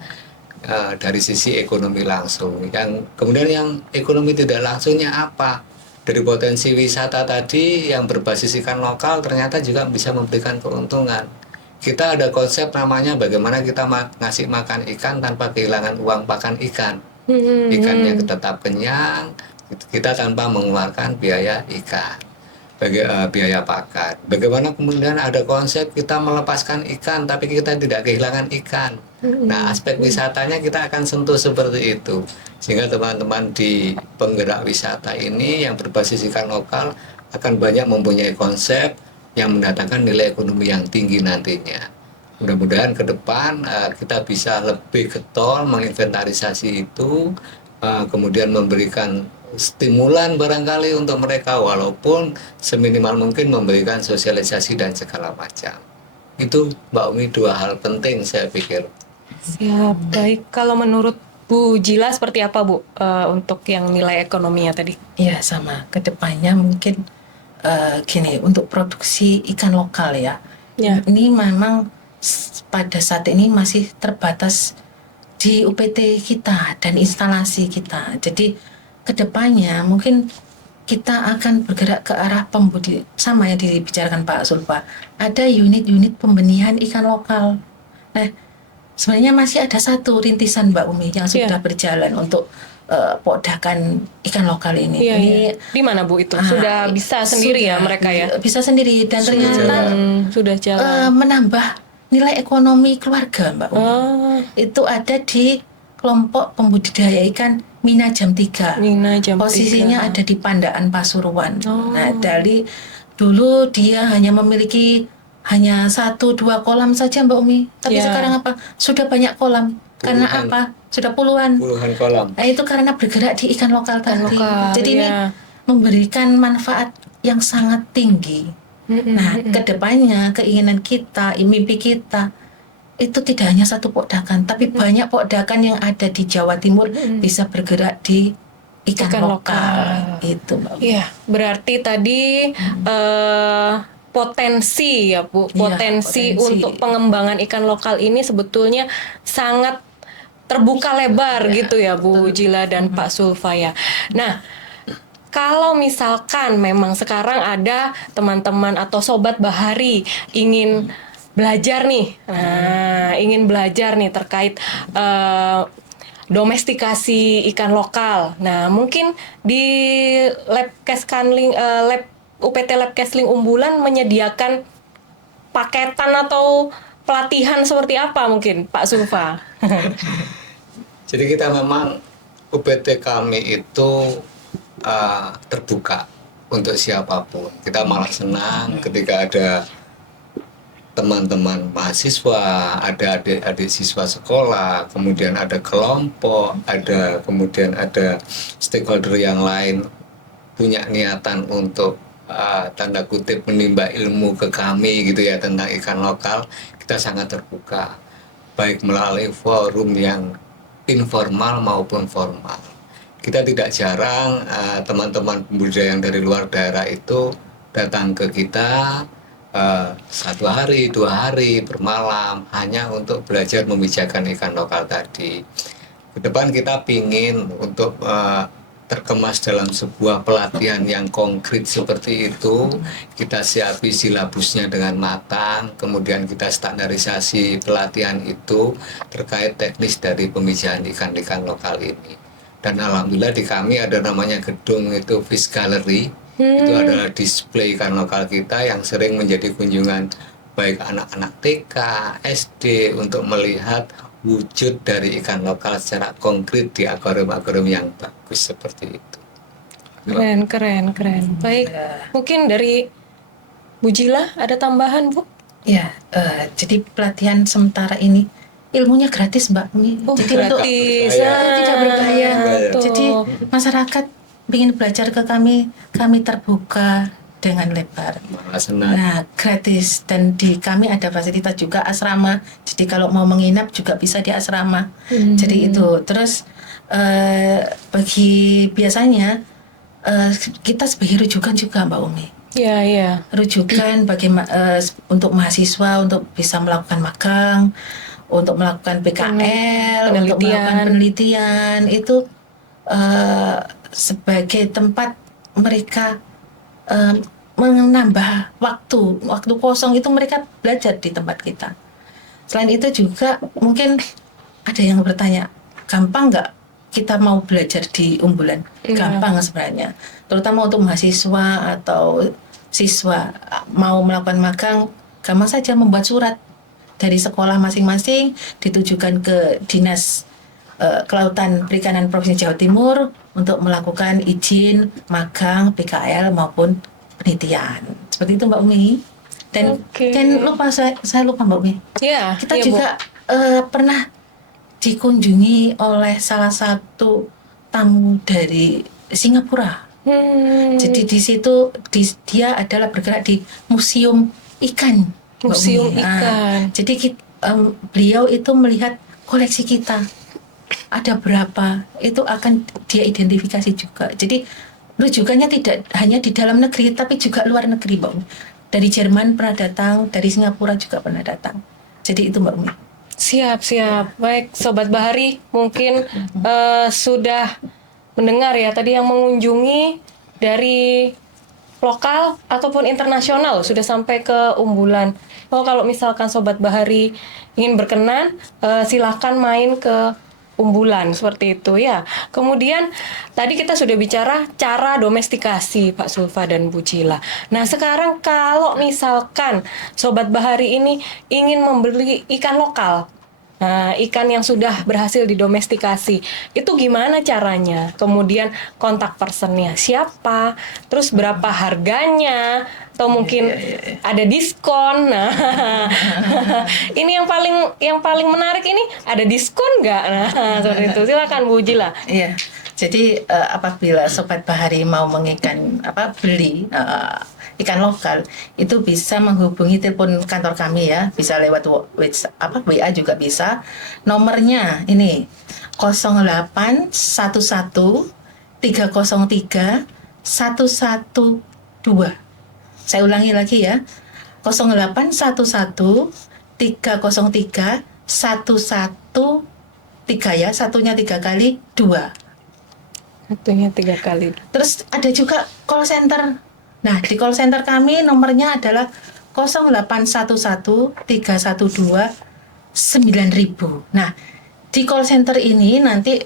Dari sisi ekonomi langsung, yang kemudian yang ekonomi tidak langsungnya apa? Dari potensi wisata tadi yang berbasis ikan lokal ternyata juga bisa memberikan keuntungan. Kita ada konsep namanya bagaimana kita ngasih makan ikan tanpa kehilangan uang pakan ikan. Ikannya tetap kenyang, kita tanpa mengeluarkan biaya ikan, biaya pakan. Bagaimana kemudian ada konsep kita melepaskan ikan tapi kita tidak kehilangan ikan. Nah, aspek wisatanya kita akan sentuh seperti itu, sehingga teman-teman di penggerak wisata ini yang berbasis ikan lokal akan banyak mempunyai konsep yang mendatangkan nilai ekonomi yang tinggi nantinya. Mudah-mudahan ke depan kita bisa lebih getol menginventarisasi itu, kemudian memberikan stimulan barangkali untuk mereka, walaupun seminimal mungkin memberikan sosialisasi dan segala macam. Itu Mbak Umi dua hal penting saya pikir. Siap, baik. Kalau menurut Bu Jila seperti apa Bu untuk yang nilai ekonominya tadi? Ya sama, kedepannya mungkin gini, untuk produksi ikan lokal ya. Ini memang pada saat ini masih terbatas di UPT kita dan instalasi kita. Jadi kedepannya mungkin kita akan bergerak ke arah sama yang dibicarakan Pak Sulfa. Ada unit-unit pembenihan ikan lokal. Nah, sebenarnya masih ada satu rintisan Mbak Umi yang sudah berjalan untuk podakan ikan lokal ini. Ini di mana Bu itu? Sudah bisa sendiri ya mereka ya? Bisa sendiri dan ternyata sudah jalan. Menambah nilai ekonomi keluarga Mbak Umi. Itu ada di kelompok pembudidaya ikan Mina Jam 3. Posisinya ada di Pandaan Pasuruan. Nah, dari dulu dia hanya memiliki hanya 1-2 kolam saja Mbak Umi. Tapi sekarang apa? Sudah banyak kolam. Karena apa? Sudah puluhan kolam. Nah, itu karena bergerak di ikan lokal tadi. Jadi ini memberikan manfaat yang sangat tinggi. Nah, kedepannya keinginan kita, mimpi kita itu tidak hanya satu podakan, tapi banyak podakan yang ada di Jawa Timur bisa bergerak di ikan lokal. Itu, Mbak. Iya, berarti tadi potensi ya Bu, potensi untuk pengembangan ikan lokal ini sebetulnya sangat terbuka lebar gitu ya Bu Jila dan Pak Sulfa ya. Nah, kalau misalkan memang sekarang ada teman-teman atau sobat Bahari ingin belajar nih, ingin belajar nih terkait domestikasi ikan lokal. Nah, mungkin di UPT Labkesling Umbulan menyediakan paketan atau pelatihan seperti apa mungkin Pak Sulfa? Jadi kita memang UPT kami itu terbuka untuk siapapun. Kita malah senang ketika ada teman-teman mahasiswa, ada adik-adik siswa sekolah, kemudian ada kelompok, kemudian ada stakeholder yang lain punya niatan untuk tanda kutip menimba ilmu ke kami gitu ya tentang ikan lokal. Kita sangat terbuka, baik melalui forum yang informal maupun formal. Kita tidak jarang teman-teman pembudidaya yang dari luar daerah itu datang ke kita 1 hari, 2 hari bermalam hanya untuk belajar memijakan ikan lokal tadi. Kedepan kita pingin untuk terkemas dalam sebuah pelatihan yang konkret seperti itu. Kita siapi silabusnya dengan matang, kemudian kita standarisasi pelatihan itu terkait teknis dari pemijahan ikan-ikan lokal ini. Dan alhamdulillah di kami ada namanya gedung itu Fish Gallery. Itu adalah display ikan lokal kita yang sering menjadi kunjungan baik anak-anak TK, SD untuk melihat wujud dari ikan lokal secara konkret di akuarium-akuarium yang bagus seperti itu. Keren. Baik, mungkin dari Bu Jila ada tambahan Bu? Ya, jadi pelatihan sementara ini ilmunya gratis Mbak. Jadi gratis, tidak berbayar. Jadi masyarakat ingin belajar ke kami terbuka dengan lebar. Nah, gratis, dan di kami ada fasilitas juga asrama. Jadi kalau mau menginap juga bisa di asrama. Jadi itu. Terus bagi biasanya kita sebagai rujukan juga Mbak Umi. Iya, iya. Rujukan bagaimana untuk mahasiswa untuk bisa melakukan magang, untuk melakukan PKL, untuk melakukan penelitian itu sebagai tempat mereka menambah waktu kosong itu mereka belajar di tempat kita. Selain itu juga mungkin ada yang bertanya, gampang nggak kita mau belajar di Umbulan? Gampang sebenarnya, terutama untuk mahasiswa atau siswa mau melakukan magang, gampang saja membuat surat dari sekolah masing-masing ditujukan ke Dinas Kelautan Perikanan Provinsi Jawa Timur untuk melakukan izin magang PKL maupun penelitian. Seperti itu Mbak Umi. Dan lupa saya lupa Mbak Umi. Iya. Kita juga pernah dikunjungi oleh salah satu tamu dari Singapura. Jadi di situ dia adalah bergerak di museum ikan. Museum ikan. Jadi beliau itu melihat koleksi kita ada berapa, itu akan dia identifikasi juga. Jadi rujukannya tidak hanya di dalam negeri tapi juga luar negeri Mbak Umi. Dari Jerman pernah datang, dari Singapura juga pernah datang. Jadi itu Mbak Umi. Siap. Baik, Sobat Bahari, mungkin sudah mendengar ya tadi yang mengunjungi dari lokal ataupun internasional sudah sampai ke Umbulan. Kalau misalkan Sobat Bahari ingin berkenan, silakan main ke Umbulan seperti itu ya. Kemudian tadi kita sudah bicara cara domestikasi Pak Sulfa dan Bu Jila. Nah sekarang kalau misalkan Sobat Bahari ini ingin membeli ikan lokal, nah ikan yang sudah berhasil didomestikasi, itu gimana caranya? Kemudian kontak personnya siapa? Terus berapa harganya? Atau mungkin ada diskon. Nah, ini yang paling menarik ini, ada diskon nggak? Nah, seperti itu. Silakan Bu Jila. Iya. Jadi apabila Sobat Bahari mau beli ikan lokal, itu bisa menghubungi telepon kantor kami ya, bisa lewat WA juga bisa. Nomornya ini 0811 303 112. Saya ulangi lagi ya, 0811 303 113 ya, satunya 3 kali 2. Satunya 3 kali. Terus ada juga call center. Nah, di call center kami nomornya adalah 0811 312 9000. Nah, di call center ini nanti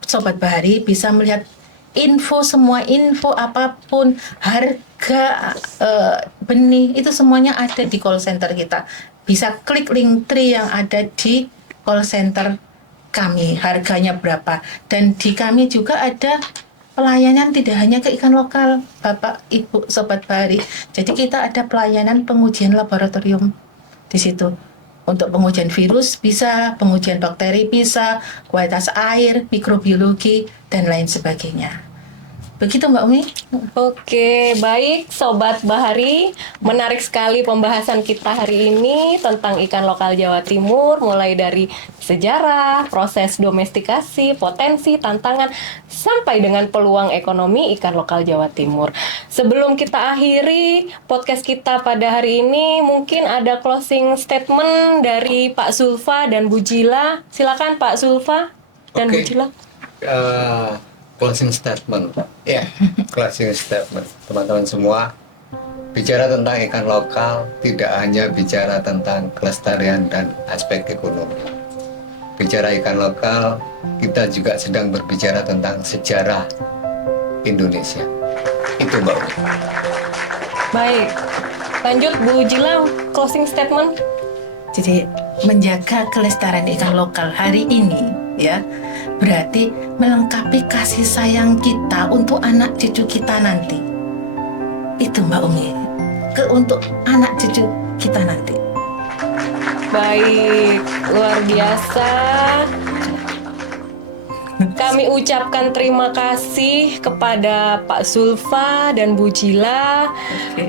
Sobat Bahari bisa melihat semua info apapun, harga benih, itu semuanya ada di call center kita. Bisa klik link tree yang ada di call center kami, harganya berapa. Dan di kami juga ada pelayanan tidak hanya ke ikan lokal, Bapak, Ibu, Sobat Bahari. Jadi kita ada pelayanan pengujian laboratorium di situ. Untuk pengujian virus bisa, pengujian bakteri bisa, kualitas air, mikrobiologi, dan lain sebagainya. Begitu Mbak Umi. Oke, baik Sobat Bahari, menarik sekali pembahasan kita hari ini tentang ikan lokal Jawa Timur, mulai dari sejarah, proses domestikasi, potensi, tantangan, sampai dengan peluang ekonomi ikan lokal Jawa Timur. Sebelum kita akhiri podcast kita pada hari ini, mungkin ada closing statement dari Pak Sulfa dan Bu Jila. Silakan Pak Sulfa dan Bu Jila. Closing statement, closing statement, teman-teman semua. Bicara tentang ikan lokal tidak hanya bicara tentang kelestarian dan aspek ekonomi. Bicara ikan lokal, kita juga sedang berbicara tentang sejarah Indonesia. Itu Mbak Umi. Baik, lanjut Bu Jila, closing statement. Jadi menjaga kelestarian ikan lokal hari ini ya, berarti melengkapi kasih sayang kita untuk anak cucu kita nanti. Itu Mbak Umi, untuk anak cucu kita nanti. Baik, luar biasa. Kami ucapkan terima kasih kepada Pak Sulfa dan Bu Jila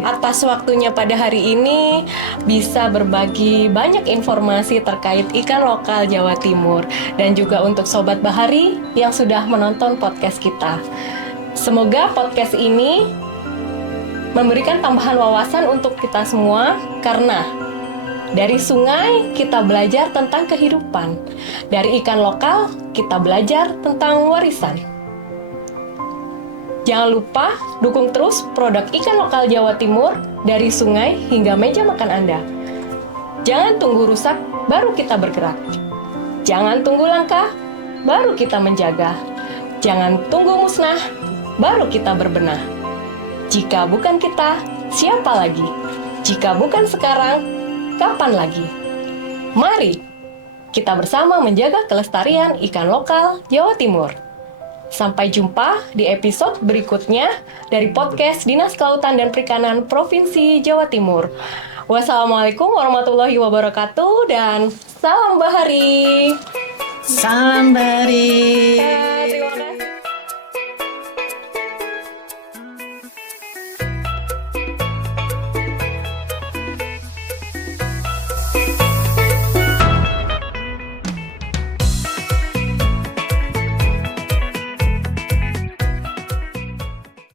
atas waktunya pada hari ini, bisa berbagi banyak informasi terkait ikan lokal Jawa Timur, dan juga untuk Sobat Bahari yang sudah menonton podcast kita. Semoga podcast ini memberikan tambahan wawasan untuk kita semua, karena dari sungai kita belajar tentang kehidupan, dari ikan lokal kita belajar tentang warisan. Jangan lupa dukung terus produk ikan lokal Jawa Timur dari sungai hingga meja makan Anda. Jangan tunggu rusak, baru kita bergerak. Jangan tunggu langka, baru kita menjaga. Jangan tunggu musnah, baru kita berbenah. Jika bukan kita, siapa lagi? Jika bukan sekarang, kapan lagi? Mari kita bersama menjaga kelestarian ikan lokal Jawa Timur. Sampai jumpa di episode berikutnya dari podcast Dinas Kelautan dan Perikanan Provinsi Jawa Timur. Wassalamualaikum warahmatullahi wabarakatuh dan salam bahari. Salam Bahari. Terima kasih.